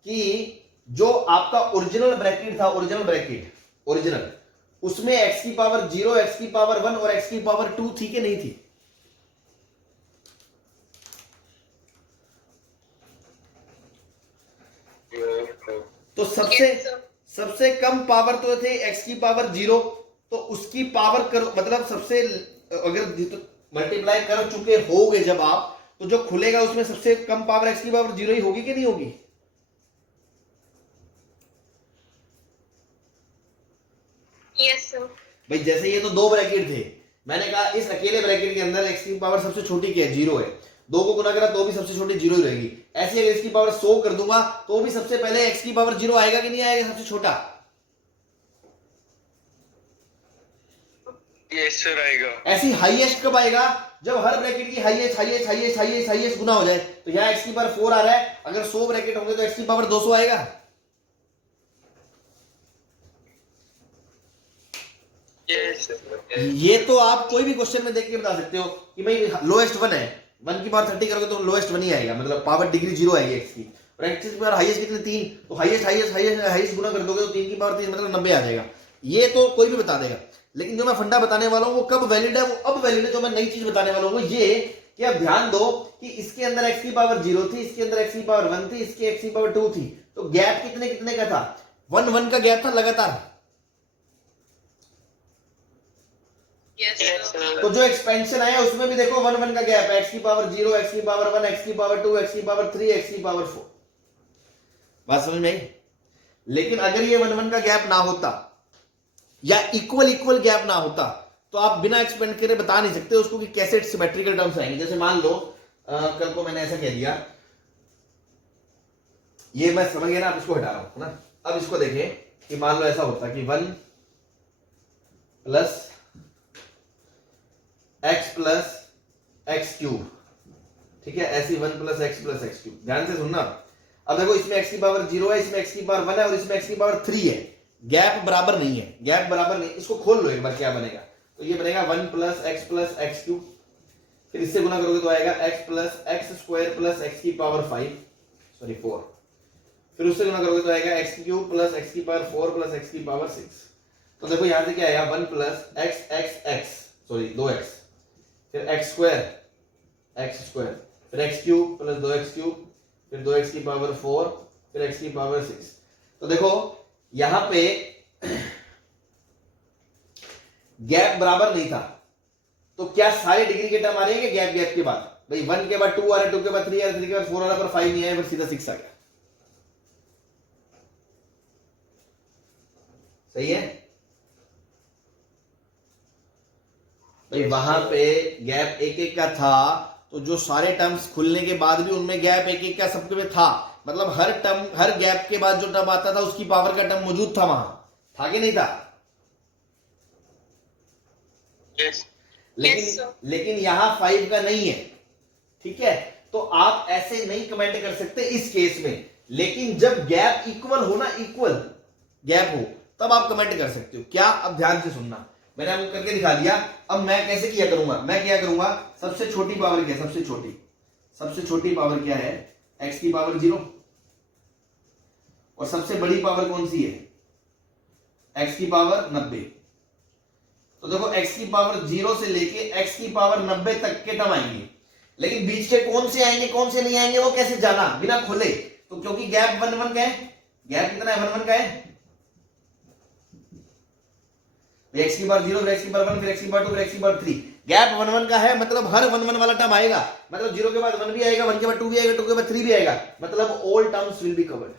कि जो आपका ओरिजिनल ब्रैकेट था, ओरिजिनल उसमें x की पावर 0, x की पावर 1 और x की पावर 2 थी कि नहीं थी। तो सबसे कम पावर तो थे x की पावर 0, तो उसकी पावर करो, मतलब सबसे अगर मल्टीप्लाई कर चुके होगे जब आप, तो जो खुलेगा उसमें सबसे कम पावर x की पावर 0 ही होगी कि नहीं होगी। Yes sir. भाई जैसे ये तो 2 ब्रैकेट थे, मैंने कहा इस अकेले ब्रैकेट के अंदर x की पावर सबसे छोटी क्या है, 0 है। 2 को गुना करा तो भी सबसे छोटी 0 ही रहेगी। ऐसे अगर इसकी पावर 100 कर दूंगा तो भी सबसे पहले x की पावर 0 आएगा कि नहीं आएगा, सबसे छोटा। यस सर आएगा। ऐसी हाईएस्ट कब आएगा, जब हर ब्रैकेट की हाईएस्ट गुना हो जाए। तो यहाँ x की पावर 4 आ रहा है, अगर 100 ब्रैकेट होंगे तो x की पावर 200 आएगा। यस ये तो आप कोई भी क्वेश्चन में देख के बता सकते हो कि भाई लोएस्ट 1 है, 1 की पावर 30 करोगे तो लोएस्ट 1 ही आएगा, मतलब पावर डिग्री 0 आएगी x की। और x की पावर हाईएस्ट कितनी, 3, तो हाईएस्ट गुना कर दोगे तो 3 की पावर 3 मतलब 90 आ जाएगा। ये तो कोई भी बता देगा, लेकिन जो मैं फंडा बताने वाला हूं वो कब वैलिड है, वो अब वैलिड है। जो मैं नई चीज बताने वाला हूं वो ये कि अब ध्यान दो कि इसके अंदर x की पावर 0 थी, इसके अंदर x की पावर 1 थी, इसके x की पावर 2 थी, तो गैप कितने कितने का था? 1 1 का गैप था लगातार। तो जो एक्सपेंशन आया उसमें भी देखो 1 1 का गैप है, x की पावर 0, x की पावर 1, x की पावर 2, x की पावर 3, x की पावर 4। बात समझ में आई? लेकिन अगर ये 1 1 का गैप ना होता या इक्वल इक्वल गैप ना होता तो आप बिना एक्सपेंड करे बता नहीं सकते उसको कि कैसे सिमेट्रिकल टर्म्स आएंगे। जैसे मान लो कल को मैंने ऐसा कह दिया, ये मैं समझ गया ना, आप इसको हटा रहा हूं ना। अब इसको देखें कि मान लो ऐसा होता कि 1 प्लस एक्स क्यूब, ठीक है, ऐसी 1 प्लस एक्स क्यूब। ध्यान से सुनना। अब देखो इसमें x की पावर 0 है, इसमें x की पावर 1 है और इसमें x की पावर 3 है। गैप बराबर नहीं है, गैप बराबर नहीं। इसको खोल लो एक बार, क्या बनेगा? तो ये बनेगा 1 प्लस एक्स क्यूब, फिर इससे गुना करोगे तो आएगा x plus x square plus x की पावर 4, फिर उससे गुना करोगे तो आएगा x क्यूब प्लस एक्स की पावर 4 प्लस एक्स की पावर 6। तो देखो यहां से क्या आएगा? 1 प्लस एक्स, फिर एक्स स्क्वायर, फिर x cube plus 2x cube, फिर 2x की पावर 4, फिर x की पावर 6। तो देखो यहां पे गैप बराबर नहीं था, तो क्या सारे डिग्री के टर्म आ रहे हैं गैप के बाद? भाई 1 के बाद 2 आ रहा है, 2 के बाद 3 आ रहा है, 3 के बाद 4 आ रहा है, पर 5 नहीं आया, फिर सीधा 6 आ गया। सही है भाई? वहां पे गैप एक एक का था, तो जो सारे टर्म्स खुलने के बाद भी उनमें गैप एक एक का सबके में था। मतलब हर टर्म, हर गैप के बाद जो टर्म आता था उसकी पावर का टर्म मौजूद था, वहां था कि नहीं था? yes. लेकिन यहां 5 का नहीं है, ठीक है? तो आप ऐसे नहीं कमेंट कर सकते इस केस में। लेकिन जब गैप इक्वल हो ना, इक्वल गैप हो, तब आप कमेंट कर सकते हो। क्या? अब ध्यान से सुनना, मैंने आपको करके दिखा दिया। अब मैं कैसे किया करूंगा? मैं क्या करूंगा? सबसे छोटी पावर क्या है? सबसे छोटी पावर क्या है? x की पावर 0। और सबसे बड़ी पावर कौन सी है? x की पावर 90। तो देखो x की पावर 0 से लेके x की पावर 90 तक के टर्म आएंगे, लेकिन बीच के कौन से आएंगे कौन से नहीं आएंगे वो कैसे जाना बिना खोले? तो क्योंकि गैप 1 1 का है। गैप कितना है? 1 1 का है। x की पावर 0, फिर x की पावर 1, फिर x की पावर 2, फिर x की पावर 3। गैप 1 1 का है, मतलब हर 1 1 वाला टर्म आएगा। मतलब 0 के बाद 1 भी आएगा, 1 के बाद 2 भी आएगा, 2 के बाद 3 भी आएगा। मतलब all terms will be covered.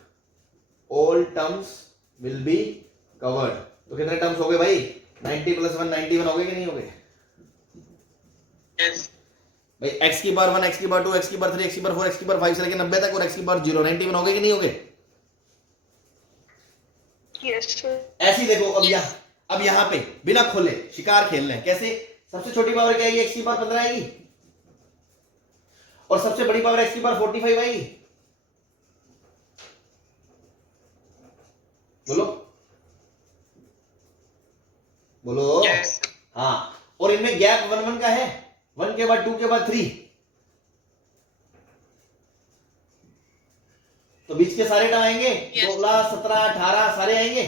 तो कितने टर्म्स हो गए भाई? 90 प्लस 1 91 हो गए कि नहीं हो गए? yes. भाई x की पावर 1, x की पावर 2, x की पावर 3, x की पावर 4, x की पावर 5 से लेकर 90 तक, और x की पावर 0 91 हो गए कि नहीं हो गए? Yes. ऐसी देखो अब यहां पे बिना खोले शिकार खेलना है। कैसे? सबसे छोटी पावर क्या आएगी? x की पावर 15 आएगी, और सबसे बड़ी पावर x की पावर 45 आएगी। बोलो yes. हाँ। और इनमें गैप 1 1 का है, 1 के बाद 2 के बाद 3, तो बीच के सारे टर्म आएंगे। 16 17 18 सारे आएंगे।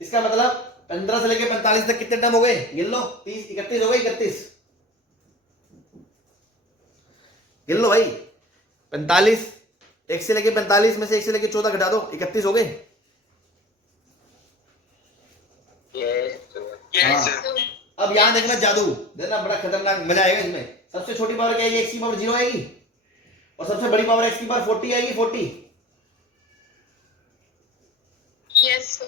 इसका मतलब 15 से लेके 45 तक कितने टर्म हो गए? गिन लो। 30 31 हो गए। 31 गिन लो भाई। 45, 1 से लेके 45 में से 1 से लेके 14 घटा दो, 31 हो गए। yes. अब यहां देखना जादू, देखना बड़ा खतरनाक मजा आएगा इसमें। सबसे छोटी पावर क्या आएगी? x की पावर 0 आएगी, और सबसे बड़ी पावर x की पावर 40 आएगी। 40। Yes.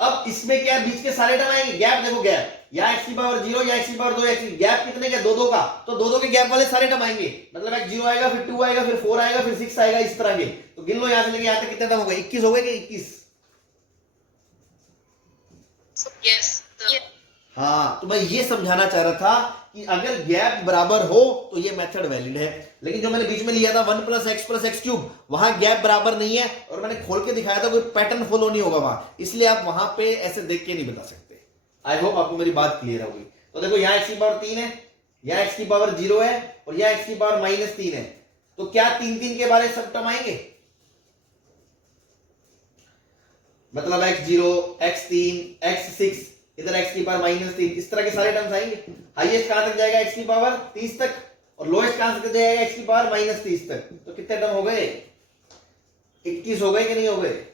अब इसमें क्या बीच के सारे टर्म आएंगे। गैप देखो, गैप या x की पावर 0 या x की पावर 2 x। गैप कितने का? 2 2 का। तो 2 2 के गैप वाले सारे टर्म आएंगे। मतलब x 0 आएगा, फिर 2 आएगा, फिर 4 आएगा, फिर 6 आएगा, इस तरह के। तो गिन लो यहां से लेके यहां तक कितने टर्म हो गए? 21 हो गए कि 21? Yes. हाँ, तो मैं ये समझाना चाह रहा था कि अगर गैप बराबर हो तो ये मेथड वैलिड है। लेकिन जो मैंने बीच में लिया था 1 प्लस एक्स क्यूब, वहां गैप बराबर नहीं है, और मैंने खोल के दिखाया था कोई पैटर्न फॉलो नहीं होगा वहां, इसलिए आप वहां पे ऐसे देख के नहीं बता सकते। आई होप आपको मेरी बात क्लियर होगी। तो देखो यहाँ x की पावर 3 है, यहाँ x की पावर 0 है, और यहाँ x की पावर -3 है। तो क्या 3 3 के बारे सब टर्म आएंगे? मतलब x0 x3 x6, इधर x की पावर -3, इस तरह के सारे टर्म्स आएंगे। हाईएस्ट कहां तक जाएगा? x की पावर 30 तक, और लोएस्ट कहां से जाएगा x की पावर -30 तक, तो कितने टर्म हो गए? 21 हो गए कि नहीं हो गए?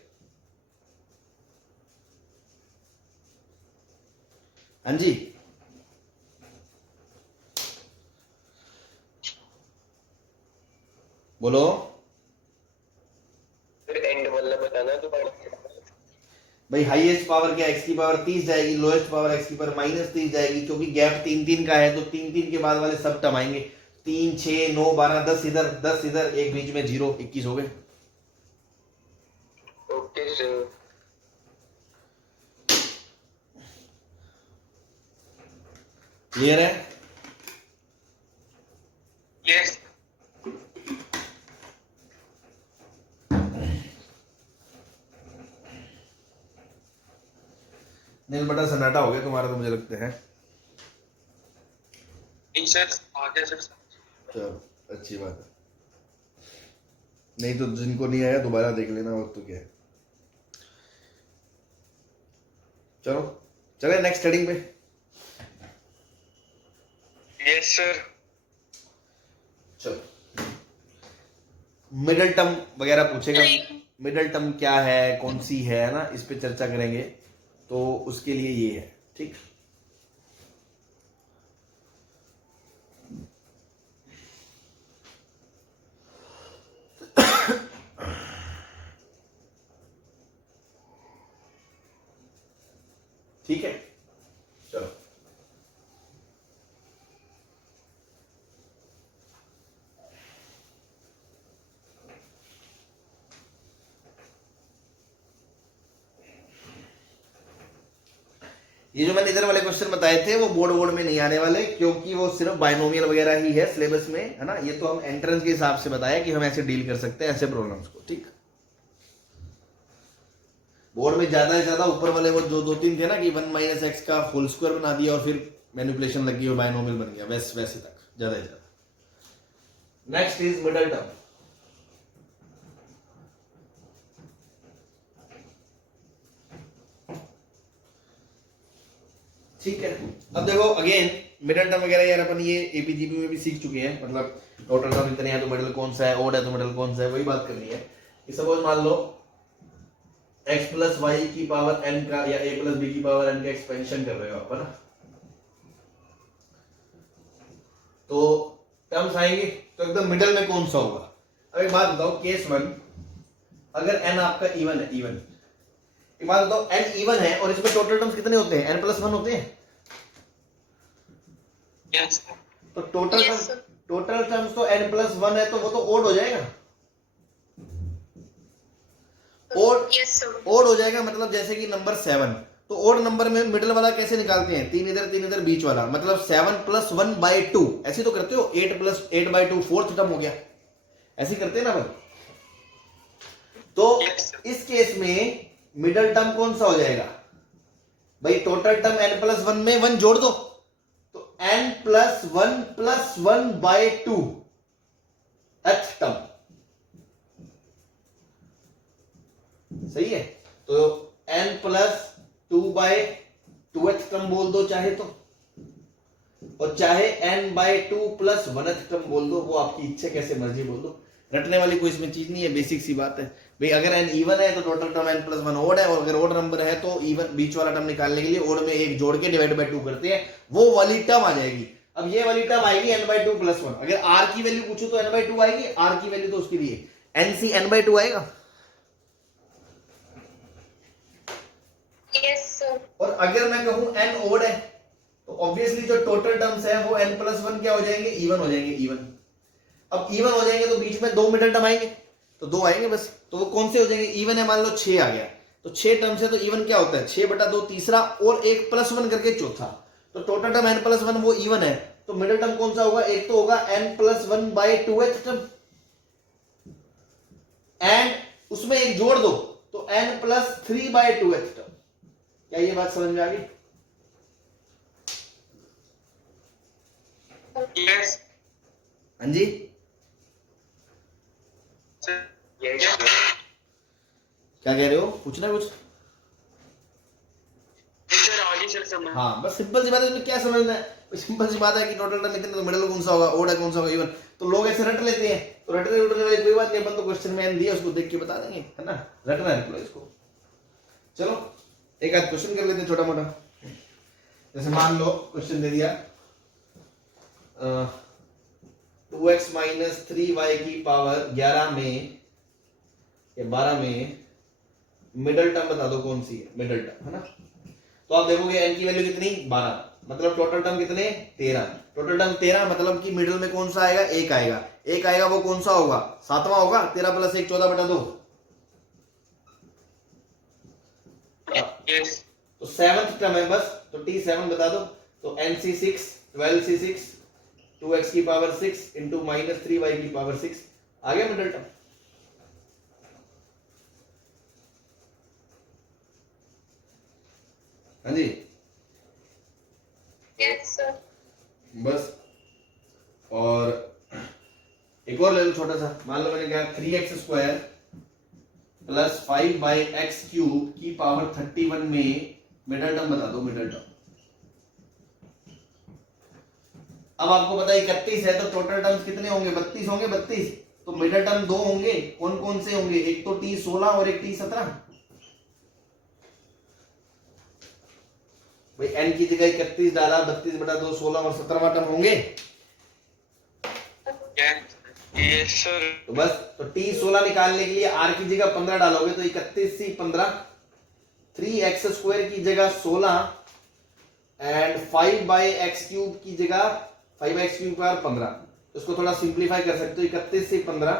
हाँ जी, बोलो फिर एंड वाला बताना दोबारा। भाई। हाईएस्ट पावर क्या, x की पावर 30 जाएगी, लोएस्ट पावर x की पावर -30 जाएगी, क्योंकि गैप 3 का है, तो 3 के बाद वाले सब टर्म आएंगे। 3 6 9 12 10 इधर, 10 इधर, एक बीच में 0, 21 हो गए। Okay sir. क्लियर है? यस नील बटा सन्नाटा हो गया तुम्हारा तो मुझे लगता है। नहीं सर, आ गया सर। चलो अच्छी बात है, नहीं तो जिनको नहीं आया दोबारा देख लेना, और तो क्या है। चलो चले नेक्स्ट हेडिंग पे। Yes sir. चलो मिडिल टर्म वगैरह पूछेगा, मिडिल टर्म क्या है, कौन सी है ना, इस पे चर्चा करेंगे, तो उसके लिए ये है, ठीक। ठीक है, चलो ये जो मैंने इधर वाले क्वेश्चन बताए थे वो बोर्ड में नहीं आने वाले, क्योंकि वो सिर्फ बाइनोमियल वगैरह ही है सिलेबस में, है ना। ये तो हम एंट्रेंस के हिसाब से बताया कि हम ऐसे डील कर सकते हैं ऐसे प्रॉब्लम्स को, ठीक। बोर्ड में ज्यादा से ज्यादा ऊपर वाले वो जो 2-3 थे ना कि 1 - x का होल स्क्वायर बना दिया और फिर मैनिपुलेशन लगी और बाइनोमियल बन गया, वैसे तक ज्यादा से ज्यादा। Next is middle term. ठीक है, अब देखो अगेन मिडिल टर्म वगैरह यार अपन ये एपीजीपी में भी सीख चुके हैं, मतलब टोटल टर्म इतने हैं तो मिडिल कौन सा है, ओड है तो मिडिल कौन सा है, वही बात करनी है। कि सपोज मान लो x प्लस वाई की पावर n का या a प्लस b की पावर n का एक्सपेंशन कर रहे हो आप, है ना। तो टर्म्स आएंगे तो एकदम मिडिल में कौन सा होगा। अब एक बात बताओ, केस 1 अगर n आपका इवन है, इवन एक बात बताओ n इवन है और इसमें टोटल टर्म्स कितने होते हैं, n + 1 होते हैं। यस तो total Yes, sir. Total terms तो n + 1 है, तो वो तो ओड हो जाएगा, ओड Yes, sir. ओड हो जाएगा। मतलब जैसे कि नंबर 7, तो ओड नंबर में मिडिल वाला कैसे निकालते हैं, 3 इधर बीच वाला, मतलब 7 + 1/2 ऐसे तो करते हो, 8 + 8/2 फोर्थ टर्म हो गया, ऐसे करते हैं ना भाई। तो Yes, sir. इस केस में मिडिल टर्म कौन सा हो जाएगा भाई, टोटल टर्म n + 1 में 1 जोड़ दो, तो n + 1 + 1/2 h टर्म, सही है। तो n + 2/2h टर्म बोल दो चाहे तो, और चाहे n/2 + 1h टर्म बोल दो, वो आपकी इच्छा, कैसे मर्जी बोल दो, रटने वाली कोई इसमें चीज नहीं है, बेसिक सी बात है भाई। अगर n इवन है तो टोटल टर्म n + 1 ओड है, और अगर ओड नंबर है तो इवन बीच वाला टर्म निकालने के लिए ओड में एक जोड़ के डिवाइड बाय 2 करते हैं, वो वाली टर्म आ जाएगी। अब ये वाली टर्म आएगी n/2 + 1। अगर r की वैल्यू पूछो तो n/2 आएगी, r की वैल्यू तो उसके लिए nc n/2 आएगा। Yes, sir. और अगर मैं कहूं n ओड है तो ऑब्वियसली जो टोटल टर्म्स है वो n + 1 क्या हो जाएंगे, इवन हो जाएंगे, इवन। अब इवन हो जाएंगे तो बीच में 2 मिडिल टर्म आएंगे, तो 2 आएंगे बस। तो वो कौन से हो जाएंगे, इवन है, मान लो 6 आ गया, तो 6 टर्म से तो इवन क्या होता है, 6/2 तीसरा और 1 + 1 करके चौथा, तो टोटल टर्म n + 1 वो इवन है, तो मिडिल टर्म कौन सा होगा, एक तो होगा n + 1/2h टर्म, एंड उसमें एक जोड़ दो तो n + 3/2h टर्म। क्या ये बात समझ में आ गई? यस हाँ जी, सर। यस यस क्या कह रहे हो, पूछना है कुछ? सर, आगे सर समझ। हाँ बस सिंपल सी बात है, इसमें क्या समझना है, सिंपल सी बात है कि टोटल टर्म इतने, तो मिडिल कौन सा होगा, ओड है कौन सा होगा, इवन। तो लोग ऐसे रट लेते हैं, तो रटने उठने वाली कोई बात नहीं, अपन तो क्वेश्चन में एन दिया उसको देख के बता देंगे, है ना, रटना है मतलब इसको। चलो एक आध क्वेश्चन कर लेते हैं छोटा मोटा। जैसे मान लो क्वेश्चन दे दिया 2x माइनस 3y की पावर 11 में या 12 में मिडल टर्म बता दो कौन सी है, मिडल टर्म, है ना। तो आप देखोगे n की वैल्यू कितनी, 12, मतलब टोटल टर्म कितने, 13। टोटल टर्म 13 मतलब कि मिडिल में कौन सा आएगा, एक आएगा, एक आएगा, वो कौन सा होगा, 7वां होगा। 13 प्लस 1 14/2। यस तो 7th टर्म है बस, तो T7 बता दो। तो NC6 12C6 2x की पावर 6 इंटू माइनस 3y की पावर 6 आ गया मिडिल टर्म। हाँ जी यस सर। बस। और एक और ले लो छोटा सा, मान लो मैंने कहा 3x² प्लस 5/x³ की पावर 31 में मिडल टर्म बता दो, मिडल टर्म। अब आपको पता है 31 है, तो टोटल टर्म्स कितने होंगे, 32 होंगे, 32। तो मिडल टर्म 2 होंगे, कौन कौन से होंगे, एक तो T16 और एक T17। भाई n की जगह 31 डाला, 32/2 16 और 17वां टर्म होंगे। Yes sir. तो बस, तो T16 निकालने के लिए r की जगह 15 डालोगे, तो 31 सी 15, 3x² की जगह 16 एंड 5/x³ की जगह 5/x³ पर 15। इसको थोड़ा सिंप्लीफाई कर सकते हो, 31 से 15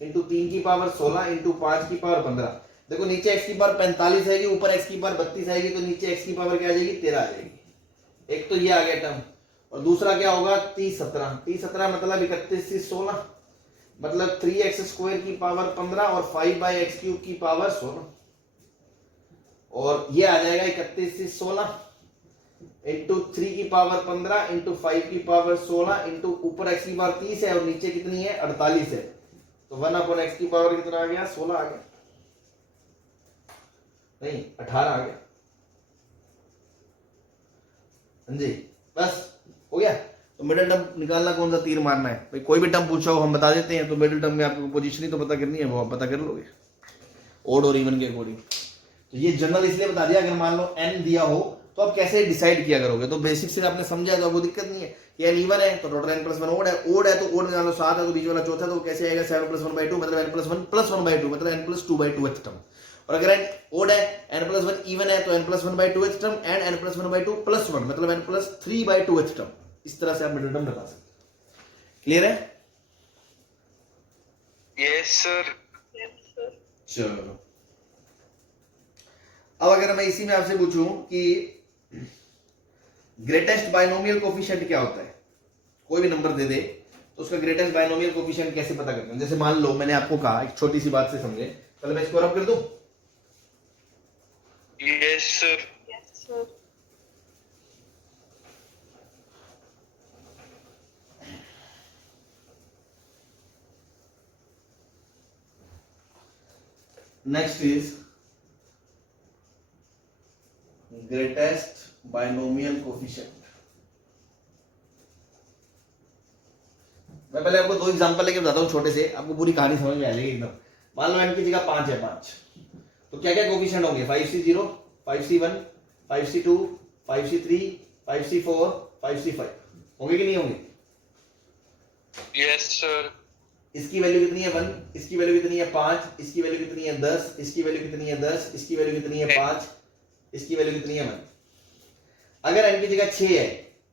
इंटू 3 की पावर 16 इंटू 5 की पावर 15। देखो नीचे x की पावर 45 आएगी, ऊपर x की पावर 32 आएगी, तो नीचे x की पावर क्या आ जाएगी, 13 आ जाएगी। एक तो ये आ गया टर्म, और दूसरा क्या होगा, T17 मतलब 31 से 16 मतलब 3x² की पावर 15 और 5/x³ की पावर 16, और ये आ जाएगा 31 से 16 इंटू 3 की पावर 15 इंटू 5 की पावर 16 इंटू ऊपर x की पावर 30 है और नीचे कितनी है, 48 है। तो 1/x की पावर कितना आ गया, 16 आ गया, नहीं 18 आ गया। हाँ जी, बस हो गया। तो मिडिल टर्म निकालना कौन सा तीर मारना है भाई, कोई भी टर्म पूछा हो हम बता देते हैं। तो मिडिल टर्म में आपको पोजीशन ही तो पता करनी है, वो आप पता कर लोगे ओड और इवन के अकॉर्डिंग। तो ये जनरल इसलिए बता दिया, अगर मान लो n दिया हो तो आप कैसे डिसाइड किया करोगे। तो बेसिक से आपने समझा तो आपको दिक्कत नहीं है कि n इवन है तो टोटल n+1 ओड है, ओड है तो ओड निकालो 7 है तो बीच वाला चौथा है, तो कैसे आएगा 7 + 1/2 मतलब n+1 + 1/2 मतलब n+2/2th टर्म। और अगर n ओड है, n+1 इवन है तो n+1/2th टर्म एंड n+1/2 + 1 मतलब n+3/2th टर्म। इस तरह से आप मिडिल टर्म बता सकते। क्लियर है? Yes sir. चलो अब अगर मैं इसी में आपसे पूछूं कि ग्रेटेस्ट बाइनोमियल कोफिशिएंट क्या होता है, कोई भी नंबर दे दे तो उसका ग्रेटेस्ट बाइनोमियल कोफिशिएंट कैसे पता करते हैं। जैसे मान लो मैंने आपको कहा, एक छोटी सी बात से समझे, पहले मैं इसको रब कर दूं। Yes sir. Yes sir. Next is greatest binomial coefficient. मैं पहले आपको 2 एग्जांपल लेके बताता हूं छोटे से, आपको पूरी कहानी समझ में आ जाएगी एकदम। मान लो n की जगह 5 है, 5 तो क्या क्या कोफिशिएंट होंगे, 5c0 5c1 5c2 5c3 5c4 5c5 होंगे कि नहीं होंगे। Yes sir. इसकी वैल्यू कितनी है 1, इसकी वैल्यू कितनी है 5, इसकी वैल्यू कितनी है 10, इसकी वैल्यू कितनी है 10, इसकी वैल्यू कितनी है 5, इसकी वैल्यू कितनी है 1। अगर n की जगह 6 है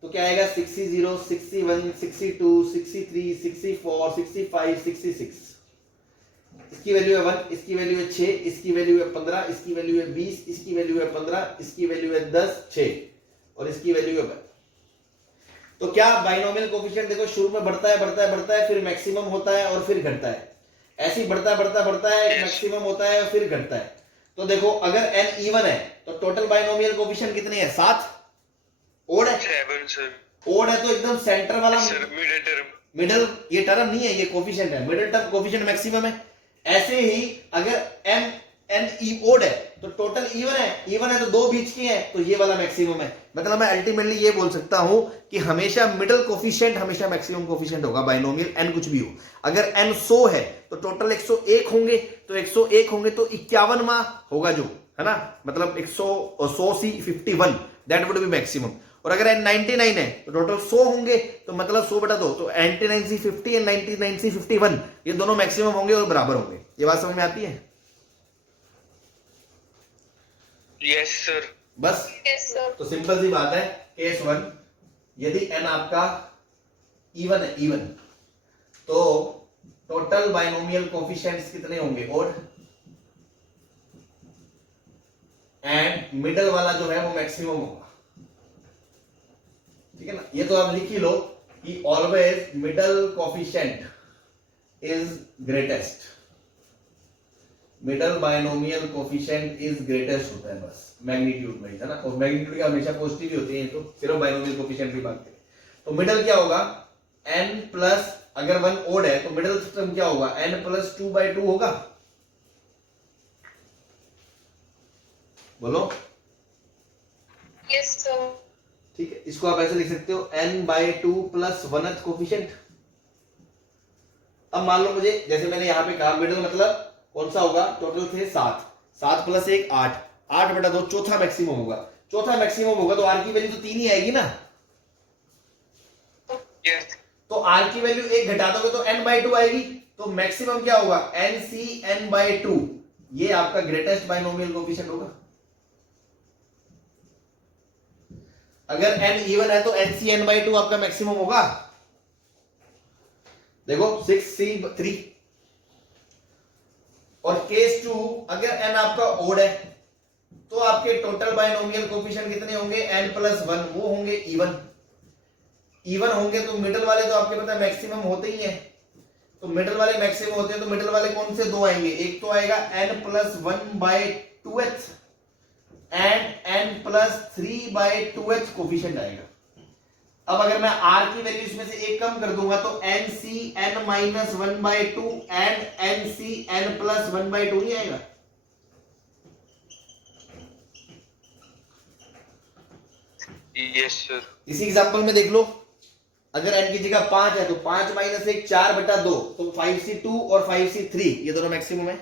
तो क्या आएगा 60 61 62 63 64 65 66। इसकी वैल्यू है 1, इसकी वैल्यू है 6, इसकी वैल्यू है 15, इसकी वैल्यू है 20, इसकी वैल्यू है 15, इसकी वैल्यू है 10 6 और इसकी वैल्यू है 1। तो क्या बाइनोमियल कोफिशिएंट देखो शुरू में बढ़ता है फिर मैक्सिमम होता है और फिर घटता है, ऐसे ही बढ़ता है मैक्सिमम होता है और फिर घटता है। तो देखो अगर n इवन है तो टोटल बाइनोमियल कोफिशिएंट कितने हैं, 7। ओड है 7 सर। ओड है तो एकदम सेंटर वाला सर मिडिल टर्म। मिडिल, ये टर्म नहीं है, ये कोफिशिएंट है, मिडिल टर्म कोफिशिएंट मैक्सिमम है। ऐसे ही अगर n ई ओड है तो टोटल इवन है तो 2 बीच के हैं तो ये वाला मैक्सिमम है। मतलब मैं अल्टीमेटली ये बोल सकता हूं कि हमेशा मिडिल कोफिशिएंट हमेशा मैक्सिमम कोफिशिएंट होगा बाइनोमियल n कुछ भी हो। अगर n 100 है तो टोटल 101 होंगे, तो 101 होंगे तो 51वां होगा जो, है ना, मतलब 100 सी 51, दैट वुड बी मैक्सिमम। और अगर n 99 है तो टोटल 100 होंगे, तो मतलब 100 बटा 2, तो 99 सी 50 एंड 99 सी 51 ये दोनों मैक्सिमम होंगे और बराबर होंगे। ये बात समझ में आती है? Yes sir. बस यस सर। तो सिंपल सी बात है, केस 1 यदि n आपका इवन है, इवन, तो टोटल बाइनोमियल कोफिशिएंट्स कितने होंगे? ओड। एंड मिडल वाला जो है वो मैक्सिमम होगा, ठीक है ना। ये तो आप लिख ही लो कि always middle coefficient is greatest, middle binomial coefficient is greatest होता है बस मैग्नीट्यूड में, है ना। और मैग्नीट्यूड का हमेशा पॉजिटिव ही होते हैं, तो सिर्फ बाइनोमियल कोफिशिएंट की बात करें तो मिडल क्या होगा? n प्लस, अगर 1 ओड है तो मिडल सिस्टम क्या होगा? n प्लस 2/2 होगा। बोलो। Yes sir. ठीक है, इसको आप ऐसे लिख सकते हो n/2 प्लस 1th कोफिशिएंट। अब मान लो मुझे, जैसे मैंने यहां पे कहा मिडल मतलब कौन सा होगा? टोटल थे 7 प्लस 1 8, 8/2 चौथा मैक्सिमम होगा। चौथा मैक्सिमम होगा तो r की वैल्यू तो 3 ही आएगी ना। यस। तो r की वैल्यू 1 घटा दोगे तो n/2 आएगी, तो मैक्सिमम क्या होगा? NC/n/2। ये आपका ग्रेटेस्ट बाइनोमियल कोफिशिएंट होगा। अगर n इवन है तो NC/n/2 आपका मैक्सिमम होगा। देखो 6C3। और केस 2 अगर n आपका ओड है तो आपके टोटल बाइनोमियल कोफिशिएंट कितने होंगे? n प्लस 1, वो होंगे इवन। इवन होंगे तो मिडल वाले तो आपके पता है मैक्सिमम होते ही हैं, तो मिडल वाले मैक्सिमम होते हैं, तो मिडल वाले कौन से दो आएंगे? एक तो आएगा n plus 1/2h and n plus 3/2h coefficient आएगा। अब अगर मैं r की वैल्यू इसमें से एक कम कर दूंगा तो NCn-1/2 एंड NCn+1/2 नहीं आएगा। Yes sir. इसी एग्जांपल में देख लो, अगर n की जगह 5 है तो 5 - 1 4/2, तो 5C2 और 5C3 ये दोनों मैक्सिमम है।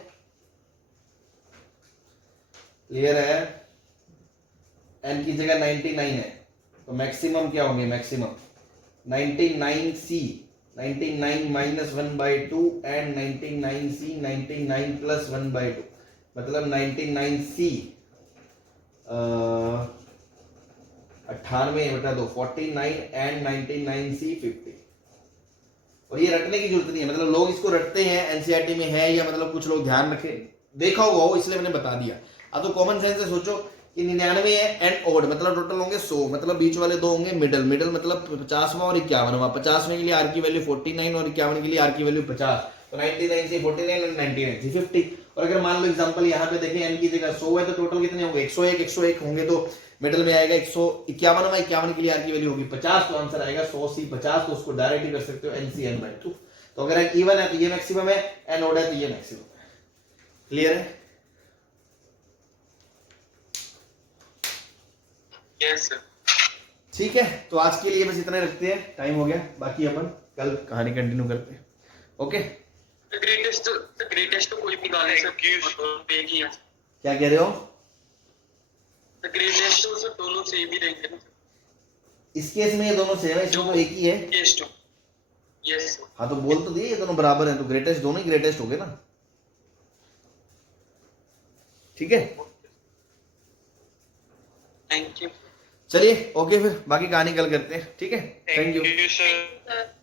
क्लियर है? n की जगह 99 है तो मैक्सिमम क्या होंगे? मैक्सिमम 99C 99 - 1/2 एंड 99C 99+1/2, मतलब 99C 98/2 49 एंड 99C 50। और ये रटने की जरूरत नहीं है, मतलब लोग इसको रटते हैं, एनसीईआरटी में है, या मतलब कुछ लोग ध्यान रखें, देखा होगा हो, इसलिए मैंने बता दिया। अब तो कॉमन सेंस से सोचो कि 99 है एंड ओड, मतलब टोटल होंगे 100, मतलब बीच वाले दो होंगे मिडल, मिडल मतलब 50वां और 51वां। 50वें के लिए आर की वैल्यू 49 और 51 के लिए आर की वैल्यू 50, तो 99 से 49 और 99 से 50। और अगर मान लो एग्जांपल यहाँ पे देखें n की जगह 100 है तो टोटल कितने होंगे? 101 होंगे, तो मिडल में आएगा 151, 51 के लिए आर की वैल्यू होगी 50, तो आंसर आएगा 100C50। तो उसको डायरेक्ट ही कर सकते हो NCn/2। तो अगर n इवन है तो ये मैक्सिमम है, n ओड है तो ये मैक्सिमम है। क्लियर है? Yes sir. ठीक है, तो आज के लिए बस इतना ही रखते हैं, टाइम हो गया, बाकी अपन कल कहानी कंटिन्यू करते हैं। ओके, ग्रेटेस्ट तो कोई भी गाने सर एक ही है। क्या कह रहे हो? ग्रेटेस्ट तो सर दोनों सेम ही रहेंगे ना। इस केस में ये दोनों सेम है, इसमें तो एक ही है। Yes yes. हाँ तो बोल तो दिए ये दोनों बराबर हैं, तो ग्रेटेस्ट दोनों ही ग्रेटेस्ट हो गए ना। ठीक है, थैंक यू। चलिए ओके, फिर बाकी कहानी कल करते हैं। ठीक है, थैंक यू। सर।